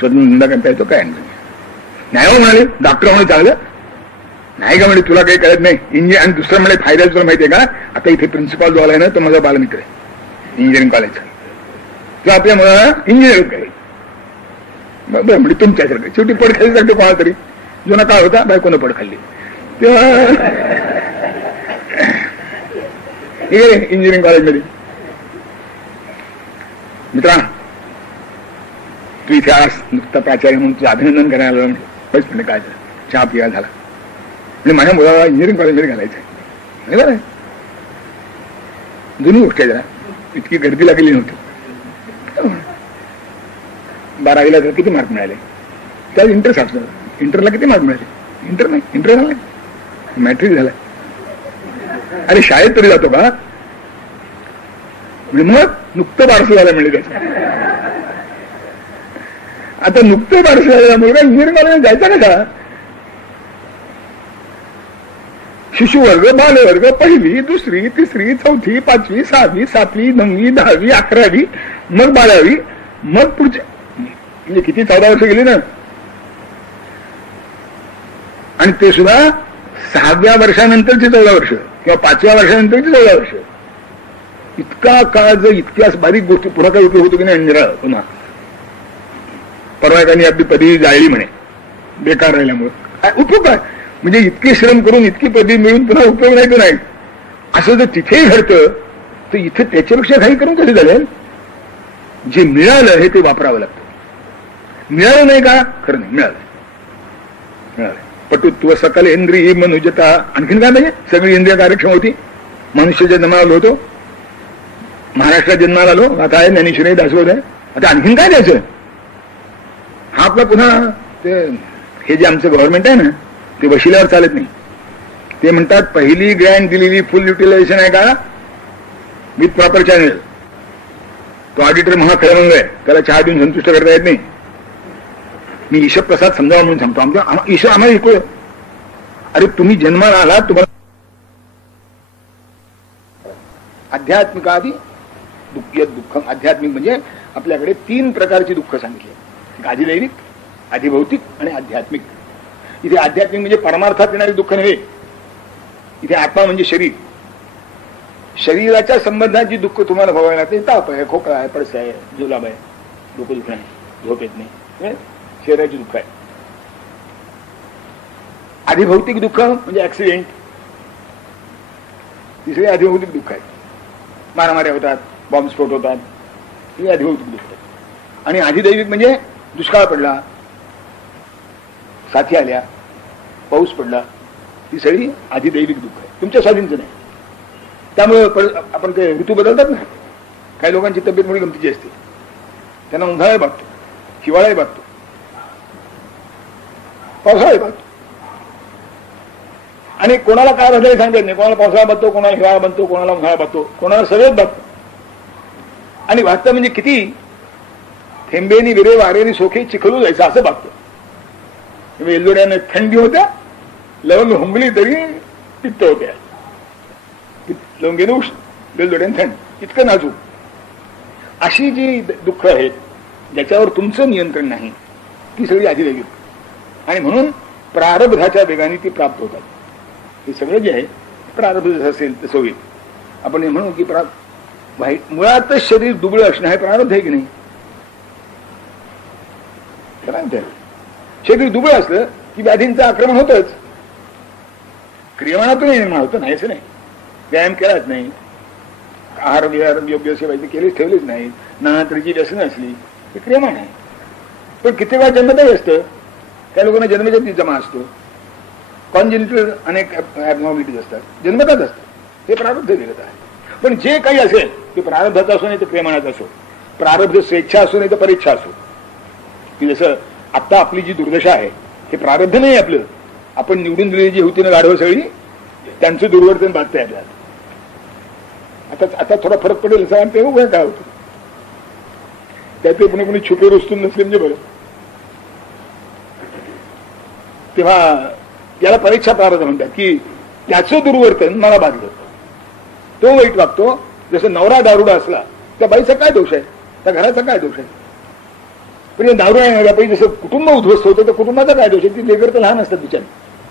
शोधून धंदा करता येतो काय नाही. हो म्हणाले डॉक्टर होणं चांगलं नाही का, म्हणजे तुला काही कळत नाही इंजिनियर. आणि दुसरं म्हणजे फायदा तुला माहितीये का, आता इथे प्रिन्सिपल जो आलाय ना तो माझा बालमित्र आहे इंजिनिअरिंग कॉलेजचा, तो आपल्या मुलाला इंजिनिअरिंग करेल. बरं म्हणजे तुमच्यासारखं शेवटी पड खाली जातो कोणा तरी. जुना काळ होता, बायकोनं पड खाल्ली तेव्हा इंजिनिअरिंग कॉलेजमध्ये. मित्रा तू इथे आज नुकता प्राचार्य म्हणून तुझं अभिनंदन करायला बस म्हणजे काय झालं, चहा पिया झाला म्हणजे माझ्या मुलाला इंजिनिअरिंग कॉलेजमध्ये घालायचं. बरं जुनी गोष्ट आहे, जरा इतकी गर्दी लागली नव्हती. 12वीला तर किती मार्क मिळाले, त्यात इंटर सापडलं. इंटरला किती मार्क मिळाले? इंटर नाही, इंटर झाला, मॅट्रिक झाला. अरे शाळेत तरी जातो का? मग नुकतं 1200 झालं म्हणजे त्याचं. आता नुकतं 1200 झालेला मुलगा इंजिनिअरिंग कॉलेज जायचा कसा? शिशुवर्ग, बालवर्ग, 1ली, 2री, 3री, 4थी, 5वी, 6वी, 7वी, 9वी, 10वी, 11वी, मग 12वी, मग पुढच्या म्हणजे किती 14 वर्ष गेली ना. आणि ते सुद्धा 6व्या वर्षानंतरची 14 वर्ष किंवा 5व्या वर्षानंतरची 14 वर्ष. इतका काळ जर इतक्याच बारीक गोष्टी पुढे काय उपयोग होतो की नाही अंजरा. पुन्हा परवा एकाने आपली पदवी जाळली म्हणे बेकार राहिल्यामुळे. काय उपयोग काय? म्हणजे इतके श्रम करून इतकी पदवी मिळून पुन्हा उपयोग नाही तो नाही. असं जर तिथेही घडतं तर इथे त्याच्यापेक्षा काही करून कधी झालं. जे मिळालं हे ते वापरावं लागतं. मिळालं नाही का? खरं नाही, मिळालं मिळालं. पटुत्व सकल इंद्रिय मनुजता. आणखीन काय पाहिजे? सगळी इंद्रिय कार्यक्षम होती. मनुष्याच्या जन्माला आलो होतो, महाराष्ट्रात जन्माला आलो, आता आहे ज्ञानेश्वरी दासबोध आहे. आता आणखीन काय द्यायचं? हा आपला पुन्हा ते हे जे आमचं गव्हर्नमेंट आहे ना ते वशिल्यावर चालत नाही. ते म्हणतात पहिली ग्रँड दिलेली फुल युटिलायझेशन आहे का विथ प्रॉपर चॅनल. तो ऑडिटर महाखळमंग आहे, त्याला चहा देऊन संतुष्ट करता येत नाही. मी ईशप्रसाद समजावा म्हणून सांगतो. आमच्या ईश्वर आम्हाला ऐकूया. अरे तुम्ही जन्माला आला, तुम्हाला आध्यात्मिक आधी दुःख. आध्यात्मिक म्हणजे आपल्याकडे 3 प्रकारची दुःख सांगितली. आधिदैविक, अधिभौतिक आणि आध्यात्मिक. इथे आध्यात्मिक म्हणजे परमार्थात येणारे दुःख नव्हे. इथे आत्मा म्हणजे शरीर. शरीराच्या संबंधात जी दुःख तुम्हाला भोगायला लागते, ताप आहे, खोकला आहे, पडसा आहे, जुलाब आहे, डोकं दुखणं आहे, झोप येत नाही, शरीराची दुःख आहे. अधिभौतिक दुःख म्हणजे ऍक्सिडेंट, तिसरे अधिभौतिक दुःख आहे. मारामाऱ्या होतात, बॉम्बस्फोट होतात, ही अधिभौतिक दुःख आहे. आणि अधिदैविक म्हणजे दुष्काळ पडला, साथी आल्या, पाऊस पडला, ही सगळी अधिदैविक दुःख आहे, तुमच्या स्वाधीनचं नाही. त्यामुळे आपण ते ऋतू बदलतात ना, काही लोकांची तब्येत थोडी गमतीची असते, त्यांना उन्हाळाही बाधतो, हिवाळाही बाधतो, पावसाळाही बाधतो. आणि कोणाला काय बदल सांगत नाही, कोणाला पावसाळा बाधतो, कोणाला हिवाळा बांधतो, कोणाला उन्हाळा बाधतो, कोणाला सगळेच बाधतो. आणि वाचतं म्हणजे किती थेंबेनी विरे वारेनी सोखे चिखलू जायचं असं बाधतं. वेलदोड्याने थंडी होत्या, लवंग हुंबली तरी पित्त होत्या, लवंगेने उष्ण, वेलदोड्याने थंड, इतकं नाजूक. अशी जी दुःख आहेत ज्याच्यावर तुमचं नियंत्रण नाही, ती सगळी अधिदैविक. आणि म्हणून प्रारब्धाच्या वेगाने ती प्राप्त होतात. हे सगळं जे आहे प्रारब्ध जसं असेल तसं होईल. आपण हे म्हणू की मुळातच शरीर दुबळं असणं हे प्रारब्ध आहे की नाही? शरीर दुबळ असलं की व्याधींचं आक्रमण होतच, क्रियमाणातून निर्माण होतं, नाही असं नाही. व्यायाम केलाच नाही, आहार विहार योग्य सेवा केलेच ठेवलेच नाही, नाना तऱ्हेची व्यसनं असली, हे क्रियमाण आहे. पण किती वेळा जन्मतही असतं, त्या लोकांना जन्मजाती जमा असतो, कॉन्जेनिटल अनेक ॲबनॉर्मॅलिटीज असतात, जन्मताच असतात, हे प्रारब्ध दिलं आहे. पण जे काही असेल ते प्रारब्धाचं असो नाही तर प्रेमानाचं असो, प्रारब्ध स्वेच्छा असो नाही तर परीक्षा असो, की जसं आता आपली जी दुर्दशा आहे हे प्रारब्ध नाही आपलं, आपण निवडून दिलेली जी होती ना गाढवं सगळी, त्यांचं दुर्वर्तन बाधतंय आपल्याला. आता थोडा फरक पडेल असं वाटतं, उभं काय होतं त्याचे पुणे कुणी छुपे रुस्तून नसले म्हणजे बरं. तेव्हा याला परीक्षा प्रारब्ध म्हणतात, की त्याचं दुर्वर्तन मला बाधलं, तो वाईट वागतो. जसं नवरा दारुडा असला, त्या बाईचा काय दोष आहे, त्या घराचा काय दोष आहे? पण दारू येणाऱ्या बाई जसं कुटुंब उद्ध्वस्त होतं तर कुटुंबाचा काय दोष आहे? ती लेकर तर लहान असतात बिचारी,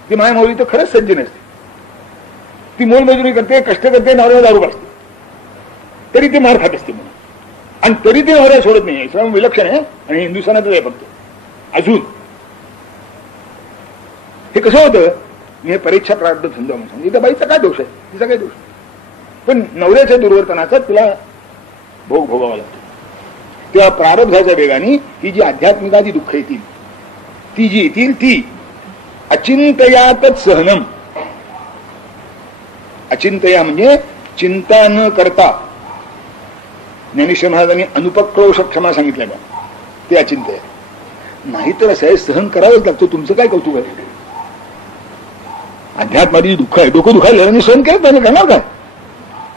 ती मायमाऊली तर खरंच सज्जन असते, ती मोलमजुरी करते, कष्ट करते, नवऱ्याला दारू पाजते, तरी ती मार खात असते म्हणून. आणि तरी ती नवऱ्या सोडत नाही. इस्लाम विलक्षण आहे आणि हिंदुस्थानातच आहे फक्त अजून. हे कसं होतं? मी हे परीक्षा प्रारब्ध समजा म्हणून सांगितलं, त्या बाईचा काय दोष आहे, तिचा काय दोष? पण नवऱ्याच्या दुर्वर्तनाचा तिला भोग भोगावा लागतो. तेव्हा प्रारब्धाच्या वेगाने ही जी आध्यात्मिकाची दुःख येतील, ती जी येतील ती अचिंतयातच सहनम. अचिंतया म्हणजे चिंता न करता. ज्ञानेश्वर महाराजांनी अनुपक्रोश क्षमा सांगितलं का, ते अचिंतय. नाहीतर असं आहे, सहन करावंच लागतो. तुमचं काय कौतुक आहे? अध्यात्माची दुःख आहे, डोकं दुखायला सहन केलं पाहिजे, करणार काय?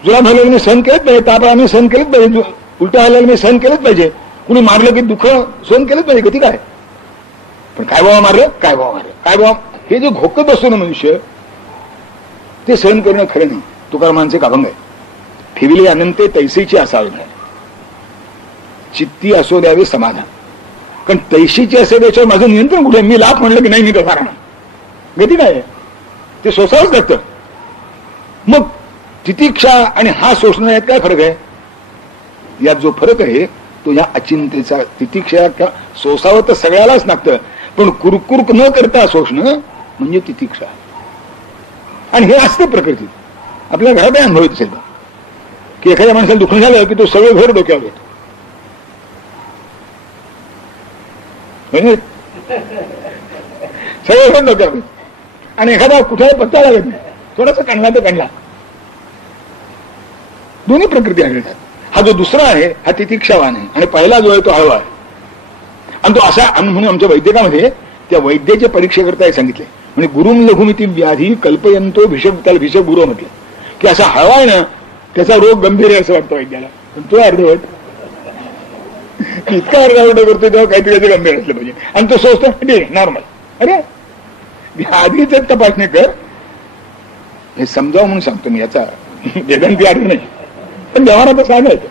जुलाब झाल्याने सहन केलंच पाहिजे, ताप आल्याने सहन केलंच पाहिजे, उलटा आल्याने सहन केलंच पाहिजे, कुणी मारलं की दुःख सहन केलंच पाहिजे, गती काय? पण काय बाबा मारलं, काय बाबा मारलं, काय बाबा, हे जे घोकत असतो ना मनुष्य, ते सहन करणं खरं नाही. तुकारामांचे एक अभंग आहे, ठेविले अनंते तैसेची असावे नाही, चित्ती असो द्यावे समाधान. कारण तैशीची असेल त्याच्यावर माझं नियंत्रण कुठे? मी लाख म्हणलं की नाही, मी कसा राहणार, गती काय? ते सोसावंच लागतं. मग तितिक्षा आणि हा सोसणं यात काय फरक आहे? यात जो फरक आहे तो या अचिंतेचा. तितिक्षा सोसावं तर सगळ्यालाच लागतं, पण कुरकुर न करता सोसणं म्हणजे तितिक्षा. आणि हे असतं प्रकृतीत. आपल्या घरातही अनुभवित असेल की एखाद्या माणसाला दुःख झालं की तो सगळं घर डोक्यावर घेतो. सगळं घर डोक्यावर. आणि एखादा कुठे पत्ता लागत नाही, थोडासा काढला तर काढला. दोन्ही प्रकृती आढळतात. हा जो दुसरा आहे हा तितिक्षावान आहे, आणि पहिला जो आहे तो हळवा आहे. आणि तो असा म्हणून आमच्या वैद्यकामध्ये त्या वैद्याच्या परीक्षेकरता सांगितले, म्हणजे गुरुम लघुमिती व्याधी कल्पयंतो भिषक, त्याला भिषक गुरु म्हटलं, की असा हळवा आहे ना त्याचा रोग गंभीर आहे असं वाटतं वैद्याला, पण तो अर्धवट. इतका अर्धवट करतो तेव्हा काहीतरी त्याचं गंभीर असलं पाहिजे. आणि तो सोचतो ठीक नॉर्मल. अरे व्याधीच तपासणी कर, हे समजावं म्हणून सांगतो मी, याचा वेदांती अर्थ नाही, पण व्यवहारात सांगायचं.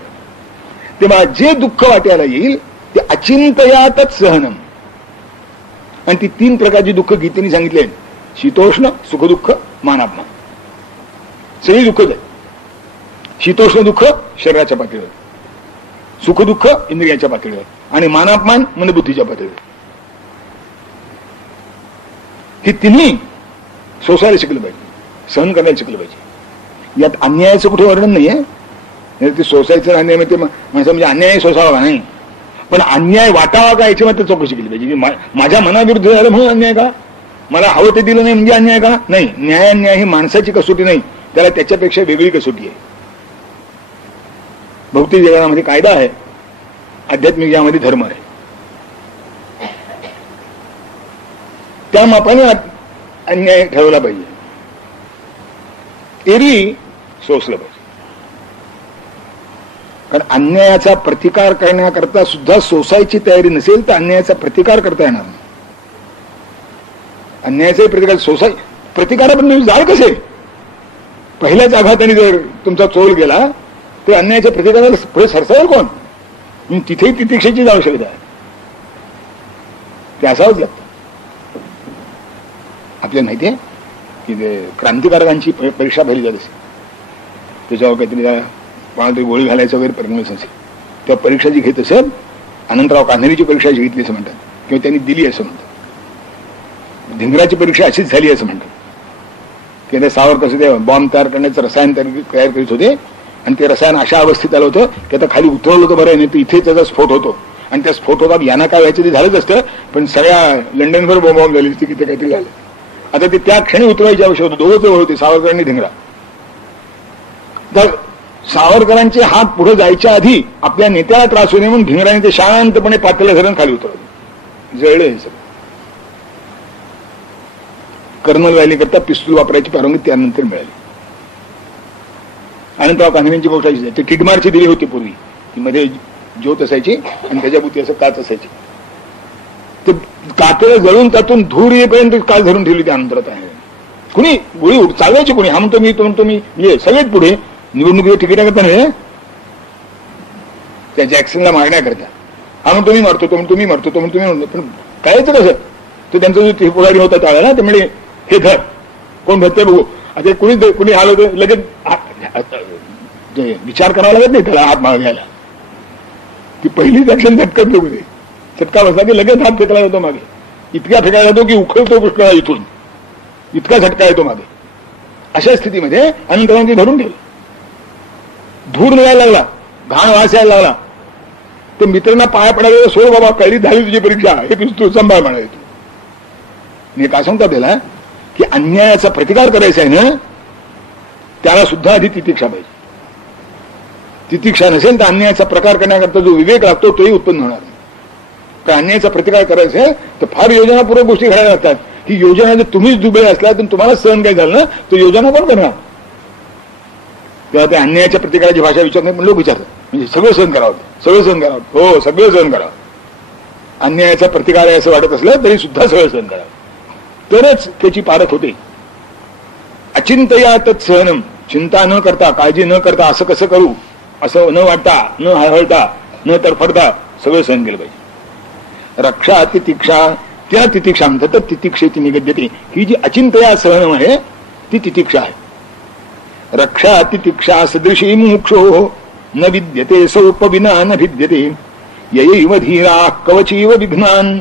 तेव्हा जे दुःख वाट्याला येईल ते अचिंतयातच सहनम. आणि ती तीन प्रकारची दुःख गीतेने सांगितले आहेत, शीतोष्ण, सुखदुःख, मानापमान. सगळी दुःखच आहे. शीतोष्ण दुःख शरीराच्या पातळीवर, सुखदुःख इंद्रियाच्या पातळीवर, आणि मानापमान मनबुद्धीच्या पातळीवर. ही तिन्ही सोसायला शिकलं पाहिजे, सहन करायला शिकलं पाहिजे. यात अन्यायाचं कुठे वर्णन नाहीये. ते सोसायचं अन्याय म्हणजे माणसं म्हणजे अन्याय सोसावा नाही, पण अन्याय वाटावा का याची मात्र चौकशी केली पाहिजे. की माझ्या मनाविरुद्ध झालं म्हणून अन्याय का, मला हवं ते दिलं नाही म्हणजे अन्याय का. नाही, न्याय अन्याय ही माणसाची कसोटी नाही, त्याला त्याच्यापेक्षा वेगळी कसोटी आहे. भौतिक जगामध्ये कायदा आहे, आध्यात्मिक जगामध्ये धर्म आहे. त्या मापाने अन्याय ठरवला पाहिजे, एरी सोसलं पाहिजे. कारण अन्यायाचा प्रतिकार करण्याकरता सुद्धा सोसायची तयारी नसेल तर अन्यायाचा प्रतिकार करता येणार नाही. अन्यायाचाही प्रतिकार प्रतिकारापर्यंत जाल कसे. पहिल्याच आघाताने जर तुमचा चोल गेला तर अन्यायाच्या प्रतिकाराला पुढे सरसावेल कोण. तिथेही तितिक्षेचीच आवश्यकता आहे, ते असावंच लागतं. आपल्याला माहिती आहे की ते क्रांतिकारकांची परीक्षा भरली जात असे, त्याच्यावर काहीतरी कोणाला तरी गोळी घालायचं वगैरे परमिशन असेल, तेव्हा परीक्षा जी घेत असेल अनंतराव कान्हेरीची परीक्षा जी घेतली असं म्हणतात, किंवा त्यांनी दिली असं म्हणतात. धिंगराची परीक्षा अशीच झाली असं म्हणतात की त्या सावरकर ते बॉम्ब तयार करण्याचं रसायन तयार करीत होते, आणि ते रसायन अशा अवस्थेत आलं होतं की आता खाली उतरवलं होतं बरं, नाही तर इथे त्याचा स्फोट होतो. आणि त्या स्फोट होतात यांना काय व्हायचं ते झालंच असतं, पण सगळ्या लंडनभर बॉम्ब झाली असती, किती काहीतरी झालं. आता ते त्या क्षणी उतरवायची आवश्यक होतं, दोघं जवळ होते, सावरकर आणि धिंगरा. तर सावरकरांचे हात पुढे जायच्या आधी आपल्या नेत्याला त्रास होऊ नये म्हणून धिंगराने ते शांतपणे पातेलं धरून खाली उतरवलं. जळलं हे सगळं. कर्नल व्हॅली करता पिस्तूल वापरायची परवानगी त्यानंतर मिळाली. अनंतराव कान्हेरींची गोष्ट अशी आहे, टिटमारची दिली होती पूर्वी, ती मध्ये ज्योत असायची आणि त्याच्याभोवती असं काच असायची. ते कातेला जळून त्यातून धूर येईपर्यंत काच धरून ठेवली त्या अनंतरात आहे. कुणी गोळी चालवायची, कुणी हा म्हणतो मी, तो म्हणतो मी, ये सगळेच पुढे निवडणुकीच्या तिकिटा करता नाही, त्या जॅक्सनला मारण्याकरता हा म्हणतो मी मारतो, तो म्हणतो मी मारतो, तो म्हणतो मी म्हणतो. पण कायच कसं तो त्यांचा जो पुढारी होता त्यावेळेला ते म्हणजे हे धर, कोण भरते बघू. आता कुणी हाल होतं लगेच विचार करावा लागत नाही त्याला हात मागायला. ती पहिलीच ऍक्शन झटकत नको, चटका बसला की लगेच हात फेकला जातो मागे, इतका फेकायला जातो की उखळतो पुष्कळ इथून, इतका झटका येतो मागे. अशा स्थितीमध्ये अनंतरावांनी धरून ठेवलं. धूर निघायला लागला, घाण वास यायला लागला, ते मित्रांना पाया पडायला, सोड बाबा कळली झाली तुझी परीक्षा, हे पिस्तूल सांभाळ म्हणायचं. मी काय सांगतो त्याला की अन्यायाचा प्रतिकार करायचा आहे ना, त्याला सुद्धा आधी तितिक्षा पाहिजे. तितिक्षा नसेल तर अन्यायाचा प्रकार करण्याकरता जो विवेक लागतो तोही उत्पन्न होणार नाही. कारण अन्यायाचा प्रतिकार करायचा आहे तर फार योजनापूर्वक गोष्टी घडायला लागतात. ही योजना जर तुम्हीच दुबळे असल्या तर तुम्हाला सहन काही झालं ना तर योजना कोण करणार. तेव्हा त्या अन्यायाच्या प्रतिकाराची भाषा विचारत नाही, पण लोक विचारतात म्हणजे सगळं सहन करावं, सगळं सहन करावं, हो सगळं सहन करावं. अन्यायाचा प्रतिकार आहे असं वाटत असलं तरी सुद्धा सगळं सहन करावं, तरच त्याची पारख होते. अचिंतया तत्सहनम, चिंता न करता, काळजी न करता, असं कसं करू असं न वाटता, न हळहळता, न तरफडता सगळं सहन केलं पाहिजे. रक्षा तितिक्षा, त्या तितिक्षा म्हणतात तितिक्षेची निगद्यते. ही जी अचिंतया सहनम आहे ती तितिक्षा आहे. रक्षा तितिक्षा सदृशी मुमुक्षो न विद्यते सौपविना न भिद्यते ययैव धीरा कवचीव विघ्नान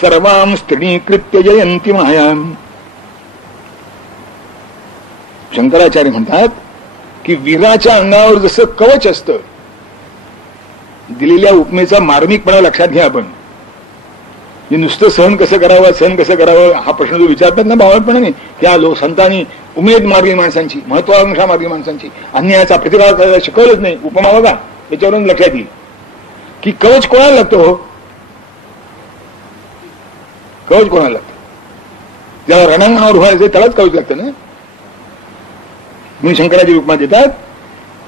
सर्वां स्त्रीकृत्य जयंती मायाम. शंकराचार्य म्हणतात की वीराच्या अंगावर जसं कवच असतं, दिलेल्या उपमेचा मार्मिकपणा लक्षात घ्या. आपण नुसतं सहन कसं करावं, सहन कसं करावं हा प्रश्न जो विचारतात ना भावपणाने, त्या लोक संतांनी उमेद मार्गी माणसांची, महत्वाकांक्षा मार्गी माणसांची अन्यायाचा प्रतिकार करायला शिकवलंच नाही. उपमा बघा, त्याच्यावरून लक्षात येईल की कवच कोणाला लागतो. हो, कवच कोणाला लागतं, ज्याला रणांगणावर व्हायचं त्यालाच कवच लागतं ना. म्हणून शंकराची उपमा देतात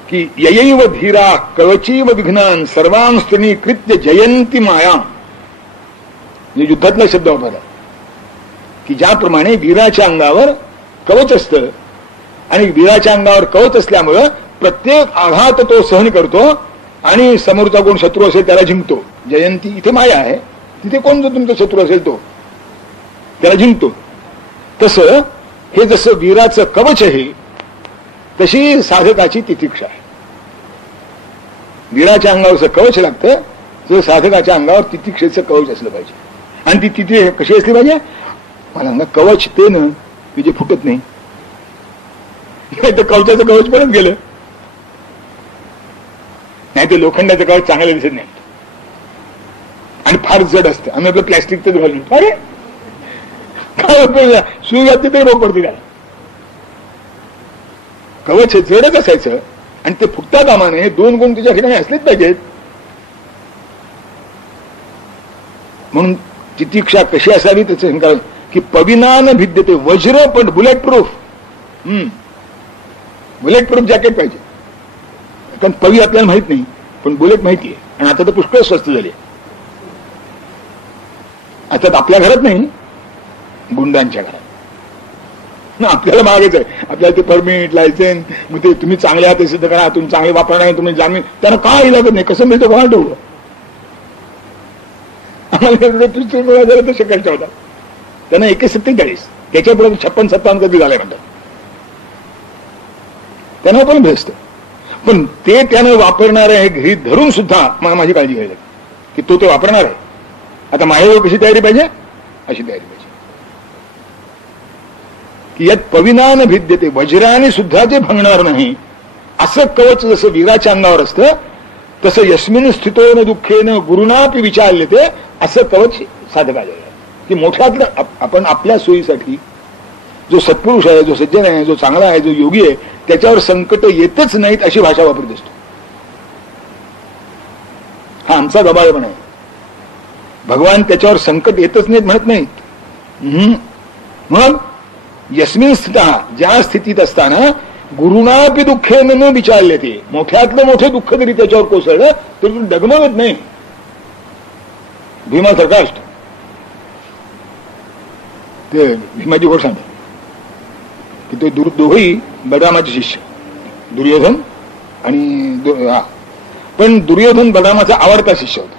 की ययैव धीरा कवचीव विघ्नान सर्वां स्त्रीकृत्य जयंती माया. युद्धातला शब्द वापरला की ज्याप्रमाणे वीराच्या अंगावर कवच असतं आणि वीराच्या अंगावर कवच असल्यामुळं प्रत्येक आघात तो सहन करतो आणि समोरचा कोण शत्रू असेल त्याला जिंकतो. जयंती इथे माया आहे, तिथे कोण जो तुमचा शत्रू असेल तो त्याला जिंकतो. तसं हे जसं वीराचं कवच आहे तशी साधकाची तितिक्षा आहे. वीराच्या अंगावरचं कवच लागतं जो साधकाच्या अंगावर तितिक्षेचं कवच असलं पाहिजे. आणि ती तिथे कशी असली पाहिजे? मला सांगा, कवच ते ना की जे फुटत नाही. तर कवचाचं कवच परत गेलं. नाही ते लोखंडाचं कवच चांगलं दिसत नाही आणि फार जड असतं. आम्ही आपलं प्लॅस्टिकच घालून, अरे काय उपयोग, सुई घातली तरी रोग पडते त्याला. कवच जडच असायचं आणि ते फुटता कामा नये. 2 गुण तुझ्या ठिकाणी असलेच पाहिजेत. म्हणून तितिक्षा कशी असावी त्याचं सांगा की पविनान भिद्यते, वज्र पण bullet proof. Bullet proof jacket पाहिजे. कारण पवी आपल्याला माहित नाही पण बुलेट माहिती आहे. आणि आता तर पुष्कळ स्वस्त झाली. आता आपल्या घरात नाही, गुंडांच्या घरात. आपल्याला मागायच आहे, आपल्याला ते परमिट लायसन्स, मग ते तुम्ही चांगले आहात ते सिद्ध करा, तुम्ही चांगले वापरणार नाही, तुम्ही जामीन, त्यांना काय लागत नाही. कसं मिळतं कोणा ठेवलं. आम्हाला तर शकायचा होता. त्यांना 41-42 त्याच्यापुढे 56-57 कधी झालंय म्हणतात. त्यांना पण भेटत. पण ते त्यानं वापरणार आहे घरी धरून सुद्धा मला माझी काळजी घ्यायला की तो ते वापरणार आहे. आता माझ्यावर कशी तयारी पाहिजे? अशी तयारी पाहिजे की यात पविनान भिद्यते, वज्राने सुद्धा जे भंगणार नाही असं कवच जसं वीराच्या अंगावर असतं तसं यस्मिन स्थितो न दुःखेन गुरुनापी विचारले असं कवच साधकाला की मोठ्यातलं आपण आपल्या सोयीसाठी जो सत्पुरुष आहे, जो सज्जन आहे, जो चांगला आहे, जो योगी आहे त्याच्यावर संकट येतच नाहीत अशी भाषा वापरत असतो. हा आमचा गबाळपणा आहे. भगवान त्याच्यावर संकट येतच नाहीत म्हणत नाहीत. मग यस्मिन स्थित, ज्या स्थितीत असताना गुरुनापी दुःखे न विचारले, ते मोठ्यातलं मोठे दुःख जरी त्याच्यावर कोसळलं तरी डगमगत नाही. भीमासारखा असतो. ते भीमाजी गोड सांगतात की ते दोघही बलरामाचे शिष्य, दुर्योधन आणि पण दुर्योधन बलरामाचा आवडता शिष्य होता.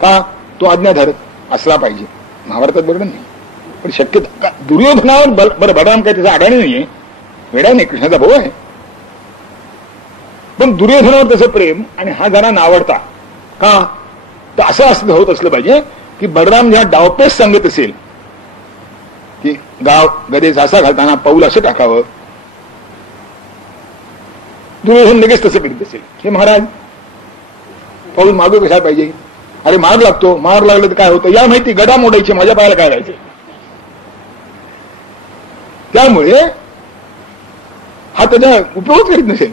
का? तो आज्ञाधारक असला पाहिजे. महाभारतात बरोबर नाही पण शक्यता दुर्योधनावर बरं बलराम काय त्याचा आढाणी नाहीये, वेडा नाही, कृष्णाचा भाऊ आहे. पण दुर्योधनावर त्याचं प्रेम आणि हा जरा नावडता. का? तर असं होत असलं पाहिजे की बलराम जेव्हा डावपेच सांगत असेल की गाव गदे झासा घालताना पाऊल असं टाकावं, दुर्योधन लगेच तसं करीत असेल. हे महाराज पाऊल मागे कशाला पाहिजे? अरे मार लागतो, मार लागलं तर काय होतं या माहिती, गडा मोडायची, माझ्या पायाला काय राहायचं. त्यामुळे हा त्याचा उपयोग करीत नसेल.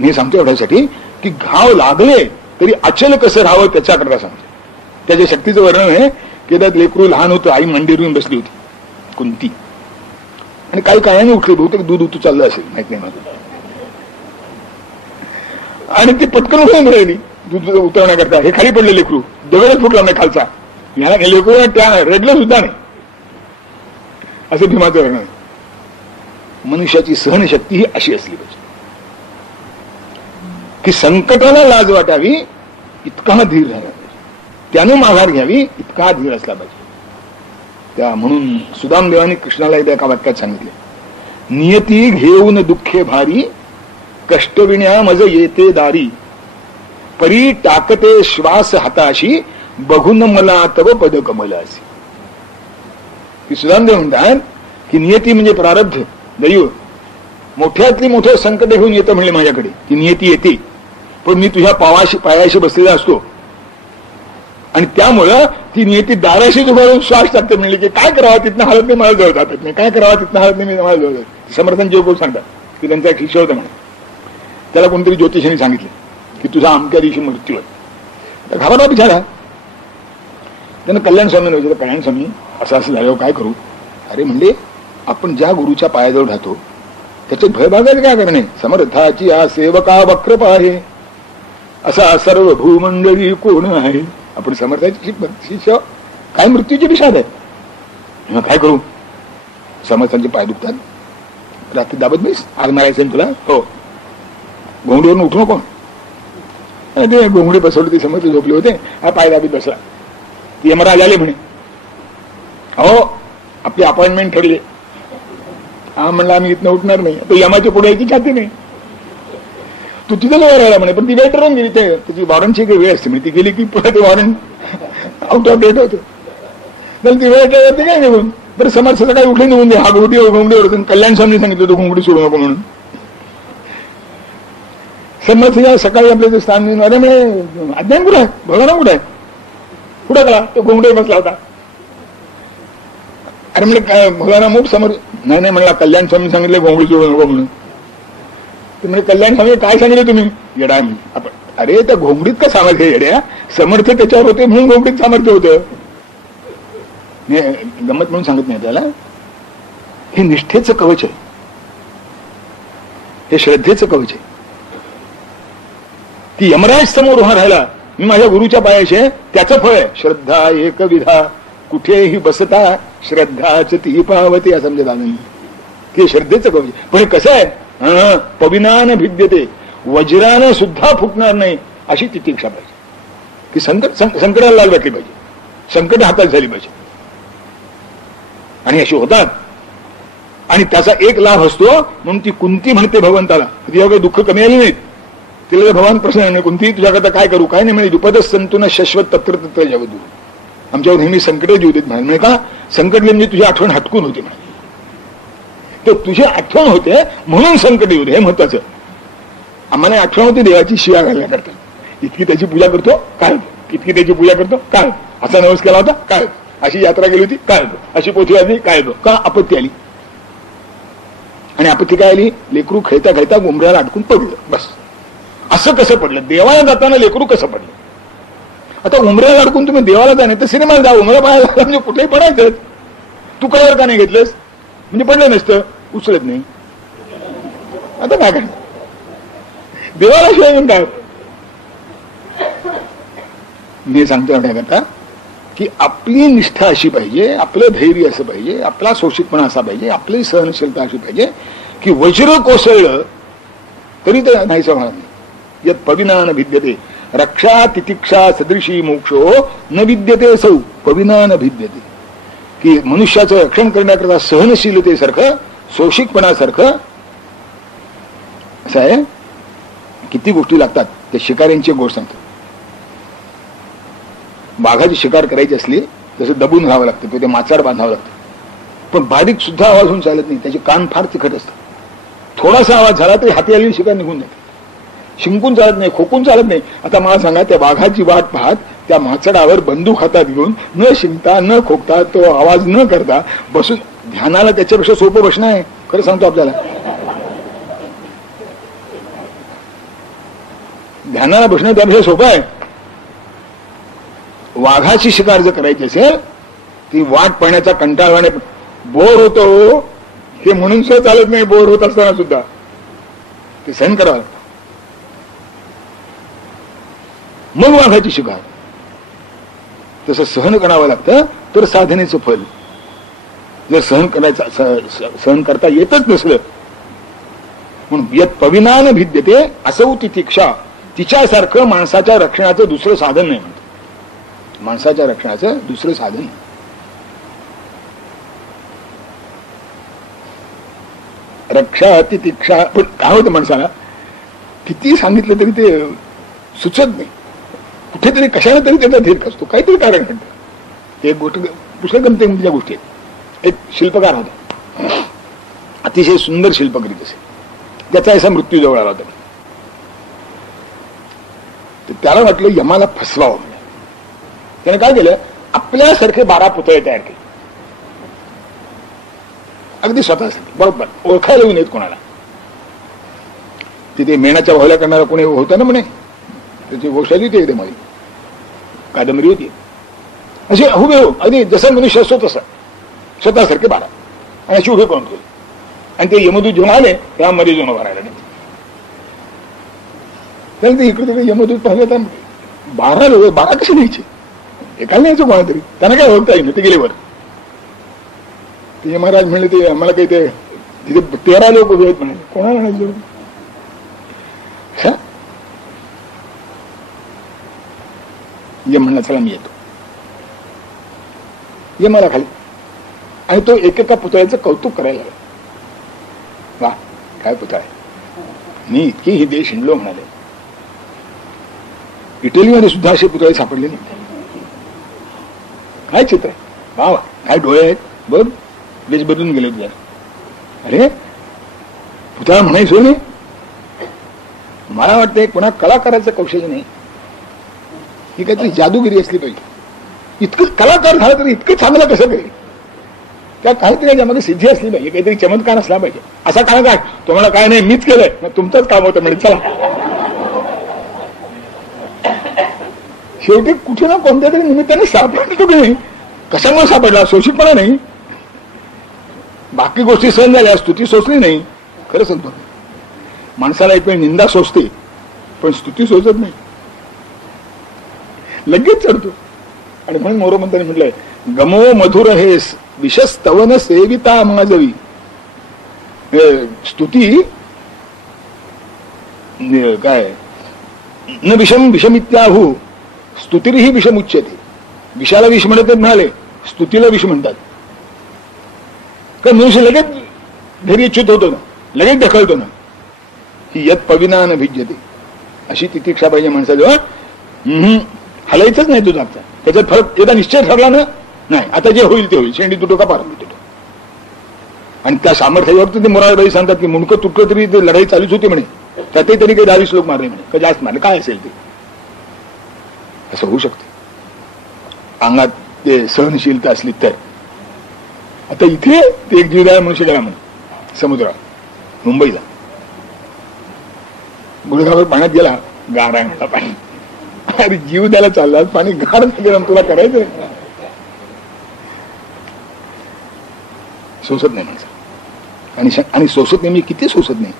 मी सांगतो एवढ्यासाठी की घाव लागले तरी अचल कसं राहावं त्याच्याकरता सांगतो. त्याच्या शक्तीचं वर्णन आहे की त्यात लेकरू लहान होतं, आई मंदिरून बसली होती कुंती, आणि काही कायाने उठली, बहुतेक दूध उतू चाललं असेल, माहित नाही माझं, आणि ती पटकन उठून राहिली दूध उतरवण्याकरता. हे खाली पडले लेकरू, दगडच फुटला नाही खालचा. याला लेकरू त्या रडलं सुद्धा नाही. असं भीमाचं वर्णन. मनुष्याची सहनशक्ती ही अशी असली पाहिजे की संकटाला लाज वाटावी इतका धीर राहिला पाहिजे, त्यानं माघार घ्यावी इतका धीर असला पाहिजे. त्या म्हणून सुदामदेवाने कृष्णाला एकदा एका वाक्यात सांगितले, नियती घेऊन दुःखे भारी कष्टविण्या मज येते दारी परी टाकते श्वास हाताशी बघून मला तव पद कमलासी. की सुदामदेव म्हणतात की नियती म्हणजे प्रारब्ध, दैव. मोठ्यातली मोठं संकट घेऊन येतं म्हणले माझ्याकडे, की नियती येते, पण मी तुझ्या पायाशी बसलेला असतो आणि त्यामुळं ती नियती दाराशी उभारून श्वास टाकते. म्हणले की काय करावं तिथनं हालत नाही, मला जवळ जातात नाही, काय करावं तिथनं हालत नाही, मला जवळ जात. समर्थांचे योग सांगतात की त्यांचा एक शिष्य होता म्हणे, त्याला कोणतरी ज्योतिषाने सांगितलं की तुझा अमक्या दिवशी मृत्यू आहे. घाबरला बिचारा. त्यानं कल्याण स्वामीने विचारलं, कल्याण स्वामी असं असं झाल्यावर काय करू? अरे म्हणले आपण ज्या गुरुच्या पायाजवळ राहतो त्याच्यात भय बागायचं काय करणे, समर्थाची आ सेवका वक्रप आहे, असा सर्व भूमंडळी कोण आहे. आपण समर्थाची शिष्य, काय मृत्यूची विषाद आहे, मग काय करू? समर्थांचे पाय दुखतात, रात्री दाबत नाहीस, आग मारायचं तुला? हो. घोंगडीवरून उठू नको. ते घोंगडी बसवली, ते समर्थ झोपले होते, हा पाय दाबीत बसला. ती यमराज आले म्हणे, हो आपली अपॉइंटमेंट ठरली. हा म्हणला आम्ही इथनं उठणार नाही. तो यमाच्या पुढे यायची छाती नाही. तू तिथं राहिला म्हणे, पण ती वेळ ठरवून गेली. ते तुझी वॉरंटची काही वेळ असते म्हणजे ती गेली की पुन्हा ते वॉरंट आउट ऑफ डेट होतं. तर ती वेळ ठरवते काय निघून. बरं समर्थ सकाळी उठले निघून दे, हा घोंगडी कल्याण स्वामी सांगितलं होतं घोंगडी सोडू नको म्हणून. समर्थ सकाळी आपल्या ते स्थान देऊन अरे म्हणे अज्ञान कुठं आहे, भगवान कुठं आहे, कुठं गेला, तो घोंगडी बसला होता. अरे म्हणजे काय भगवान मोठ समर्थ नाही नाही म्हणला कल्याण स्वामी सांगितले घोंगडी सोडू नको म्हणून. ते म्हणजे कल्याण स्वामी काय सांगितले तुम्ही, येडा आपण. अरे त्या घोंगडीत का सामर्थ्य येड्या, समर्थ त्याच्यावर होते म्हणून घोंगडीत सामर्थ्य होतं. गंमत म्हणून सांगत नाही त्याला. हे निष्ठेचं कवच आहे, हे श्रद्धेचं कवच आहे. की यमराज समोर उभा राहिला, मी माझ्या गुरुच्या पायाशी आहे, त्याचं फळ आहे. श्रद्धा एकविधा कुठेही बसता श्रद्धाच ती पावती, असं समजत आलं. ते श्रद्धेचं कवच. पण हे कसं आहे, पविनान भिद्यते, वज्रानं सुद्धा फुटणार नाही अशी तितिक्षा पाहिजे. की संकटाला लाल वाटली पाहिजे, संकट हातात झाली पाहिजे. आणि अशी होतात. आणि त्याचा एक लाभ असतो म्हणून ती कुंती म्हणते भगवंताला, तिच्या दुःख कमी आली नाहीत. तिला भगवान प्रश्न नाही, कुंती तुझ्याकरता काय करू, काय नाही म्हणे. दुपदच संतून शाश्वत तत्र तत्र जगदू, आमच्यावर नेहमी संकट येऊ देत म्हणे. का संकटले म्हणजे तुझी आठवण हटकून होते म्हणे. तर तुझी आठवण होते म्हणून संकट येऊ दे, हे महत्वाचं. आम्हाला आठवण होती देवाची शिवा घालण्याकरता. इतकी त्याची पूजा करतो काय, इतकी त्याची पूजा करतो काय, असा नवस केला होता काय, अशी यात्रा गेली होती काय, अशी पोथी आली काय, का आपत्ती आली. आणि आपत्ती काय आली, लेकरू खेळता खेळता गुमऱ्याला अडकून पडलं. बस असं कसं पडलं, देवाला जाताना लेकरू कसं पडलं. आता उमऱ्याला अडकून तुम्ही देवाला जा, नाही तर सिनेमाला जा. उमरा पाहायला म्हणजे कुठेही पडायचं. तू कळवर का नाही घेतलंस, म्हणजे पडलं नसतं, उचलत नाही. आता काय करणार, देवाला शिवाय येऊन काय. मी सांगतो करता की आपली निष्ठा अशी पाहिजे, आपलं धैर्य असं पाहिजे, आपला शोषितपणा असा पाहिजे, आपली सहनशीलता अशी पाहिजे की वज्र कोसळलं तरी ते नाहीच होणार नाही. यत पविनान भिद्यते रक्षा तितिक्षा सदृशी मोक्षो न विद्यते सौ पविनान भिद्यते. की मनुष्याचं रक्षण करण्याकरता सहनशीलतेसारखं, शोषितपणासारखं असं आहे. किती गोष्टी लागतात. ते शिकाऱ्यांची गोष्ट सांगतात. वाघाची शिकार करायची असली तसं दबून राहावं लागतं, ते माचाड बांधावं लागतं. पण बारीक सुद्धा आवाज होऊन चालत नाही, त्याचे कान फार तिखट असतात. थोडासा आवाज झाला तरी हाती आलेली शिकार निघून जाते. शिंकून चालत नाही, खोकून चालत नाही. आता मला सांगा, त्या वाघाची वाट पाहत त्या माचडावर बंदूक हातात घेऊन न शिंकता न खोकता तो आवाज न करता बसून ध्यानाला त्याच्यापेक्षा सोपं बसणं आहे. खरं सांगतो आपल्याला, ध्यानाला बसणं त्यापेक्षा सोपं आहे. वाघाची शिकार जर करायची असेल, ती वाट पाहण्याचा कंटाळवाने बोर होतो, हे म्हणून सुद्धा चालत नाही. बोर होत असताना सुद्धा ते सहन करावं लागतं. मग वाघाची शिकार, तसं सहन करावं लागतं तर साधनेचं फल. जर सहन करता येतच नसलं, म्हणून यत पविनान भिद्यते असौ तितिक्षा, तिच्यासारखं माणसाच्या रक्षणाचं दुसरं साधन नाही. म्हणतो माणसाच्या रक्षणाचं दुसरं साधन. रक्षा तितिक्षा. पण काय होतं, माणसाला किती सांगितलं तरी ते सुचत नाही. कुठेतरी कशाला तरी त्याचा धीर असतो, काहीतरी कारण घडतं. एक गोष्ट पुष्कळ गमतीच्या गोष्टी आहेत. एक शिल्पकार होता, अतिशय सुंदर शिल्प करीत असे. त्याचा असा मृत्यू जवळ आला होता. त्याला वाटलं यमाला फसवावं. त्याने काय केलं, आपल्यासारखे 12 पुतळे तयार केले, अगदी स्वतःसाठी बरोबर, ओळखायला येऊन येत कोणाला. तिथे मेणाच्या वाहल्या करणारा कोणी होता ना म्हणे, त्याची गोष्ट आली होती एकदम, कादंबरी होती. असे उभे हो, अगदी जसा मनुष्य असतो तसा, स्वतःसारखे 12, आणि अशी उभे करून ठेवले. आणि ते यमदूत जेव्हा आले तेव्हा मध्ये जेव्हा भरायला नाही. त्याला ते इकडे तिकडे यमदूत पाहिलं तर 12 लोक, 12 कसे न्यायचे, एकाला न्यायचं कोणा तरी, त्यांना काय ओळखता येईल. ते गेले वर. ते महाराज म्हणले ते आम्हाला काही ते तिथे 13 लोक उभे आहेत म्हणे, कोणाला म्हणायचं. ये म्हणला चला मी येतो. ये मला खाली. आणि तो एकेका पुतळ्याचं कौतुक करायला लागला. वा काय पुतळा आहे, मी इतके हे देश हिंडलो म्हणाले. इटलीमध्ये सुद्धा असे पुतळे सापडले नाही. काय चित्र आहे, वा वा, काय डोळे आहेत बघ, देश बदलून गेले तुझ्या. अरे पुतळा म्हणायचो नाही. मला वाटतं कोणा कलाकाराचं कौशल्य नाही, ही काहीतरी जादूगिरी असली पाहिजे. इतकं कलाकार झाला तरी इतकं चांगलं कसं करेल, त्या काहीतरी याच्यामध्ये सिद्धी असली पाहिजे, काहीतरी चमत्कार असला पाहिजे. असा काय काय तुम्हाला काय नाही, मीच केलंय, मग तुमचंच काम होतं म्हणजे चला. शेवटी कुठे ना कोणत्या तरी निमित्ताने सापडतो की नाही. कशामुळे सापडला, शोषितपणा नाही, बाकी गोष्टी सहन झाल्या, स्तुती सोचली नाही. खरं सांगतो, माणसाला एक वेळ निंदा सोचते पण स्तुती सोचत नाही, लगेच चढतो. आणि म्हणून मोरोपंतांनी म्हटलंय, गमो मधुर हे विषस्तवन सेविता माजवी. स्तुती काय न विषम विषमित्याहू स्तुतीही विषम उच्यते. विषाला विष म्हणत म्हणाले, स्तुतीला विष म्हणतात. कारण मनुष्य लगेच धैर्यच्युत होतो ना, लगेच ढकलतो ना, की यत पविना न भिज्यते. अशी तितिक्षा पाहिजे माणसाजवळ. हलायचंच नाही तुझा, त्याच्यात फरक एकदा निश्चय ठरला ना, नाही आता जे होईल ते होईल, शेंडी तुटो का पारंबी तुटो. आणि त्या सामर्थ्यावर ते मोरारबाई सांगतात की मुंडकं तुटलं तरी ते लढाई चालूच होती म्हणे, त्यातही तरी काही 10-20 लोक मारले म्हणे, का जास्त मारले, काय असेल ते. असं होऊ शकते अंगात ते सहनशीलता असली तर. आता इथे ते एक जीवदाय मनुष्य गेला म्हणे समुद्रात, मुंबईला, गुडघावर पाण्यात गेला, गार आहे म्हणला पाणी. अरे जीव द्यायला चालला, पाणी गार गेलं, तुला करायचं सोसत नाही माणसं. आणि सोसत नाही, मी किती सोसत नाही.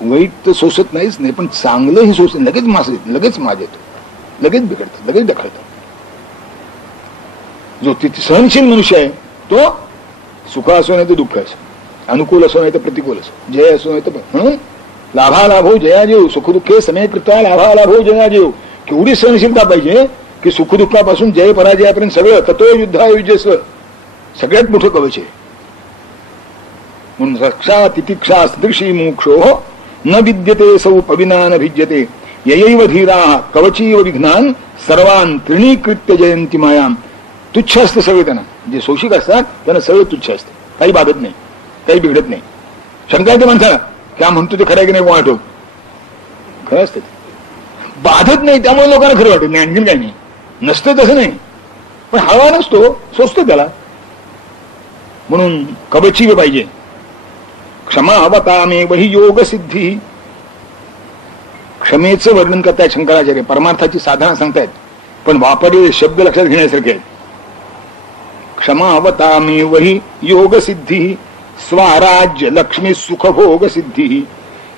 वाईट तर सोसत नाहीच नाही, पण चांगलंही सोसत, लगेच मास येतो, लगेच माज येतो, लगेच बिघडतो, लगेच ढकलतो. जो तिथे सहनशील मनुष्य आहे तो सुख असो नाही तर दुःख असो, अनुकूल असो नाही तर प्रतिकूल असो, जय असो नाही तर. म्हणून लाभालाभो जयाजीव, सुखदुःखे समय कृत्वा लाभालाभो जयाजीव. केवढी सहनशीलता पाहिजे की सुखदुःखापासून जय पराजयापर्यंत सगळं ततो युद्धायुजस्व, सगळ्यात मोठं कवच आहे. म्हणून रक्षा तितिक्षा सदृशी मोक्षो न विद्यते सौ पविना न भिज्यते. ययैव धीरा कवचीव विघ्नान सर्वान त्रिणीकृत्य जयंती मायाम. तुच्छ असतं सगळं त्यांना, जे शोषिक असतात त्यांना सगळं तुच्छ असतं, काही बाधत नाही, काही बिघडत नाही. शंका येते माणसाला, क्या म्हणतो ते खरं की नाही कोण आठव, खरं असतं ते बाधत नाही, त्यामुळे लोकांना खरं वाटत नाही, आणखीन काही नाही. नसतं तसं नाही, पण हळवा नसतो, सोचतो त्याला. म्हणून कवची पाहिजे. क्षमा अवतामे वही योग सिद्धी. क्षमेचं वर्णन करतायत शंकराचार्य, परमार्थाची साधना सांगतायत, पण वापरलेले शब्द लक्षात घेण्यासारखे आहेत. क्षमा अवतामे वही योग सिद्धी स्वराज्य लक्ष्मी सुखभोग सिद्धी.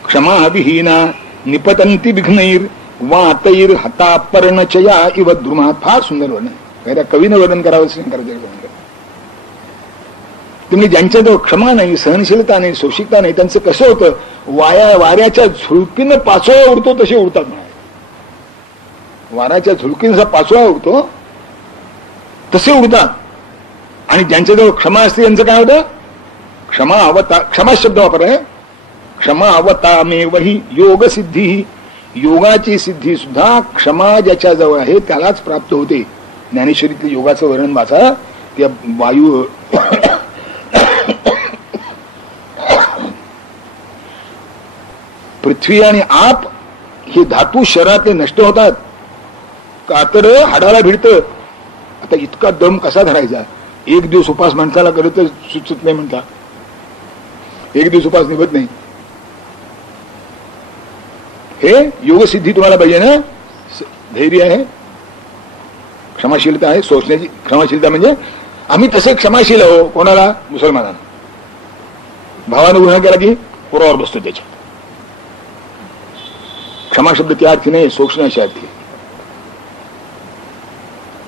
क्षमा विहीना निपतंती विघ्नैर वातैर हता पर्णचया इव द्रुमात. फार सुंदर वर्णन, त्या कवीनं वर्णन करावं शंकराचार्य वर्णन. तुम्ही ज्यांच्याजवळ क्षमा नाही, सहनशीलता नाही, सोशिकता नाही, त्यांचं कसं होतं, वाऱ्याच्या झुळकीनं पाचोळा उडतो तसे उडतात म्हणाले. वाऱ्याच्या झुळकीनं जसा पाचोळा उडतो तसे उडतात. आणि ज्यांच्याजवळ क्षमा असते त्यांचं काय होतं, क्षमा अवता, क्षमा शब्द वापर आहे, क्षमा अवता मे वही योग सिद्धी. योगाची सिद्धी सुद्धा क्षमा ज्याच्या जवळ आहे त्यालाच प्राप्त होते. ज्ञानेश्वरीतलं योगाचं वर्णन वाचा, त्या वायू पृथ्वी आणि आप हे धातू शरीरातले नष्ट होतात, कातर हाडाला भिडतं. आता इतका दम कसा धरायचा, एक दिवस उपास माणसाला करत सुचत नाही म्हणता, एक दिवस उपास निभत नाही. हे योगसिद्धी तुम्हाला पाहिजे ना. धैर्य आहे, क्षमाशीलता आहे, सोचण्याची क्षमाशीलता. म्हणजे आम्ही तसे क्षमाशील आहो कोणाला, मुसलमानांना. भावानं गुन्हा केला की पुरावर बसतो त्याच्या. क्षमा शब्द त्या अर्थी नाही, सोचण्याच्या अर्थी.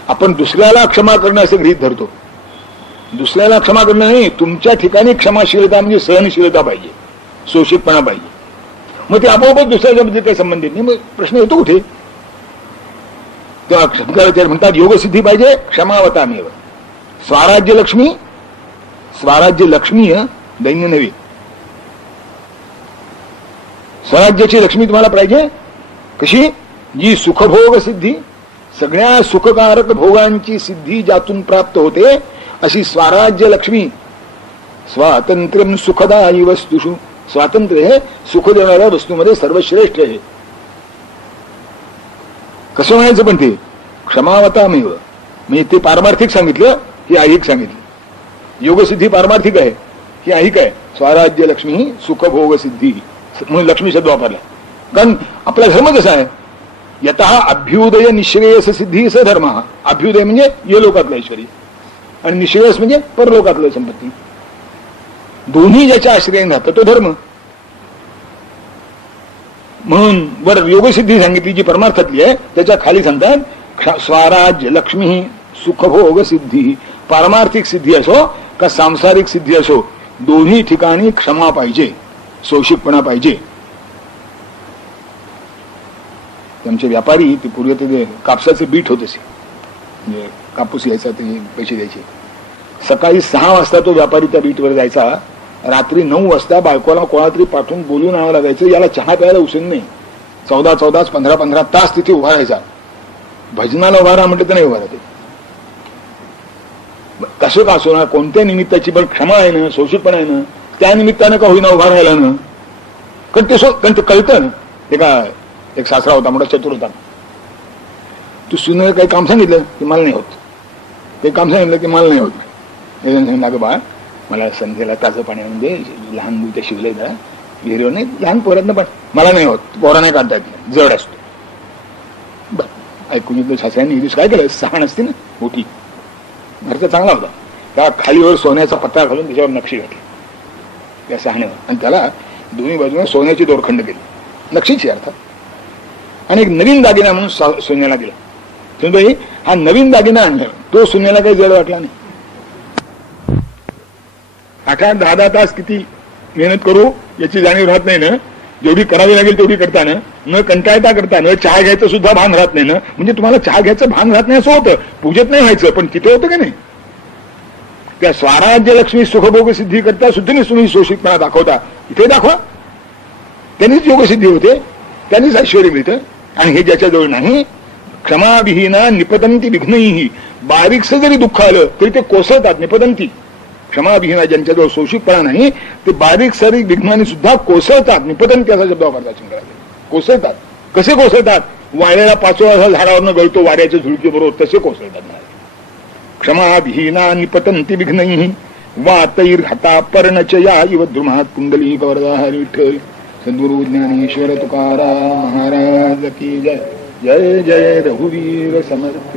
आपण दुसऱ्याला क्षमा करणं असे गृहीत धरतो. दुसऱ्याला क्षमा करणं नाही, तुमच्या ठिकाणी क्षमाशीलता म्हणजे सहनशीलता पाहिजे, सोशिकपणा पाहिजे. मग ते आपोआपच दुसऱ्याच्या मध्ये काही संबंधित नाही. मग प्रश्न येतो कुठे, तेव्हा शंकराचार्य म्हणतात योगसिद्धी पाहिजे, क्षमावतामेव. स्वराज्य लक्ष्मी, स्वराज्य लक्ष्मी दैन्य नव्हे. स्वराज्याची लक्ष्मी तुम्हाला पाहिजे कशी? जी सुखभोग सिद्धी, सगळ्या सुखकारक भोगांची सिद्धी ज्यातून प्राप्त होते अशी स्वराज्य लक्ष्मी. स्वातंत्र्यम सुखदायी वस्तुषु, स्वातंत्र्य हे सुख देणाऱ्या वस्तूमध्ये सर्वश्रेष्ठ आहे. कसं म्हणायचं पण ते क्षमावतामेव, म्हणजे ते पारमार्थिक सांगितलं ही ऐहिक सांगितलं. योगसिद्धी पारमार्थिक आहे, ही ऐहिक आहे. स्वराज्य लक्ष्मी ही सुखभोग सिद्धी म्हणून लक्ष्मी शब्द वापरला. कारण आपला धर्म कसा आहे, यतः अभ्युदय निश्रेयस सिद्धी स धर्म. अभ्युदय म्हणजे ये लोकातलं ऐश्वर्य आणि निश्रेयस म्हणजे परलोकातलं संपत्ती. दोन्ही ज्याच्या आश्रयाने राहतं तो धर्म. म्हणून वर योगसिद्धी सांगितली जी परमार्थातली आहे, त्याच्या खाली सांगतात स्वराज्य लक्ष्मी ही सुखभोग सिद्धी. पारमार्थिक सिद्धी असो का सांसारिक सिद्धी असो, दोन्ही ठिकाणी क्षमा पाहिजे, सौशिकपणा पाहिजे. आमचे व्यापारी ते पूर्वी ते कापसाचे बीट होत असे, म्हणजे कापूस यायचा ते पैसे द्यायचे. सकाळी 6 वाजता तो व्यापारी त्या बीटवर जायचा, रात्री 9 वाजता बायकोला कोणातरी पाठवून बोलून आणावं लागायचं, याला चहा प्यायला उशीर नाही. 14 15 तास तिथे उभा राहायचा. भजनाला उभा राहा म्हटलं तर नाही उभा राहते. कसं का असो ना, कोणत्या निमित्ताची पण क्षमा आहे ना, सौशिकपणा आहे ना, त्या निमित्तानं का होईना उभा राहिला ना. कारण ते कळतं ना. ते का एक सासरा होता, मोठा चतुर होता. तू सुनेला काही काम सांगितलं की मला नाही होत, ते काम सांगितलं की मला नाही होत. सांगितलं बा मला संध्याला ताजं पाणी म्हणजे लहान मुल ते शिवलंय जरा विहिरीवर, नाही लहान पोरांना पण मला नाही होत, पोरा नाही काढता येत, जड असतो. बर ऐकून येतो सासऱ्यांनी दिवस काय केलं, सहाण असते ना मोठी, घरचा चांगला होता, त्या खालीवर सोन्याचा पत्ता घालून त्याच्यावर नक्षी घातली त्या सहाण्यावर, आणि त्याला दोन्ही बाजूने सोन्याची दोरखंड केली, नक्षीची अर्थात. आणि एक नवीन दागिना म्हणून सोन्याला दिला. सुनबाई हा नवीन दागिना आणला, तो सोन्याला काही जड वाटला नाही. 8-10 तास किती मेहनत करू याची जाणीव राहत नाही ना, जेवढी करावी लागेल तेवढी करताना, न कंटाळता करताना चहा घ्यायचं सुद्धा भान राहत नाही ना. म्हणजे तुम्हाला चहा घ्यायचं भान राहत नाही असं होतं, पूजेत नाही व्हायचं, पण तिथे होतं का नाही. त्या स्वराज्य लक्ष्मी सुखभोग सिद्धी करता सुद्धा तुम्ही शोषितपणा दाखवता, इथे दाखवा. त्यांनीच योगसिद्धी होते, त्यांनीच ऐश्वर्य मिळतं. आणि हे ज्याच्याजवळ नाही, क्षमाविहीना निपतंती विघ्नही, बारीकसं जरी दुःख आलं तरी ते कोसळतात. निपतंती क्षमाविहीना, ज्यांच्याजवळ शोषितपणा नाही ते बारीक सारीक विघ्नाने सुद्धा कोसळतात. निपतंती असा शब्द वापरतात शंकराचार्य. कोसळतात. कसे कोसळतात? वाळलेला पाचोळा झाडावरनं गळतो वाऱ्याच्या झुळकी बरोबर, तसे कोसळतात. क्षमाविहीना निपतंती विघ्नही वातैर हता पर्णचया इव द्रुमात कुंडली कवरदा हरी विठ्ठल. सद्गुरु ज्ञानेश्वर तुकाराम महाराज की जय. जय जय रघुवीर समर्थ.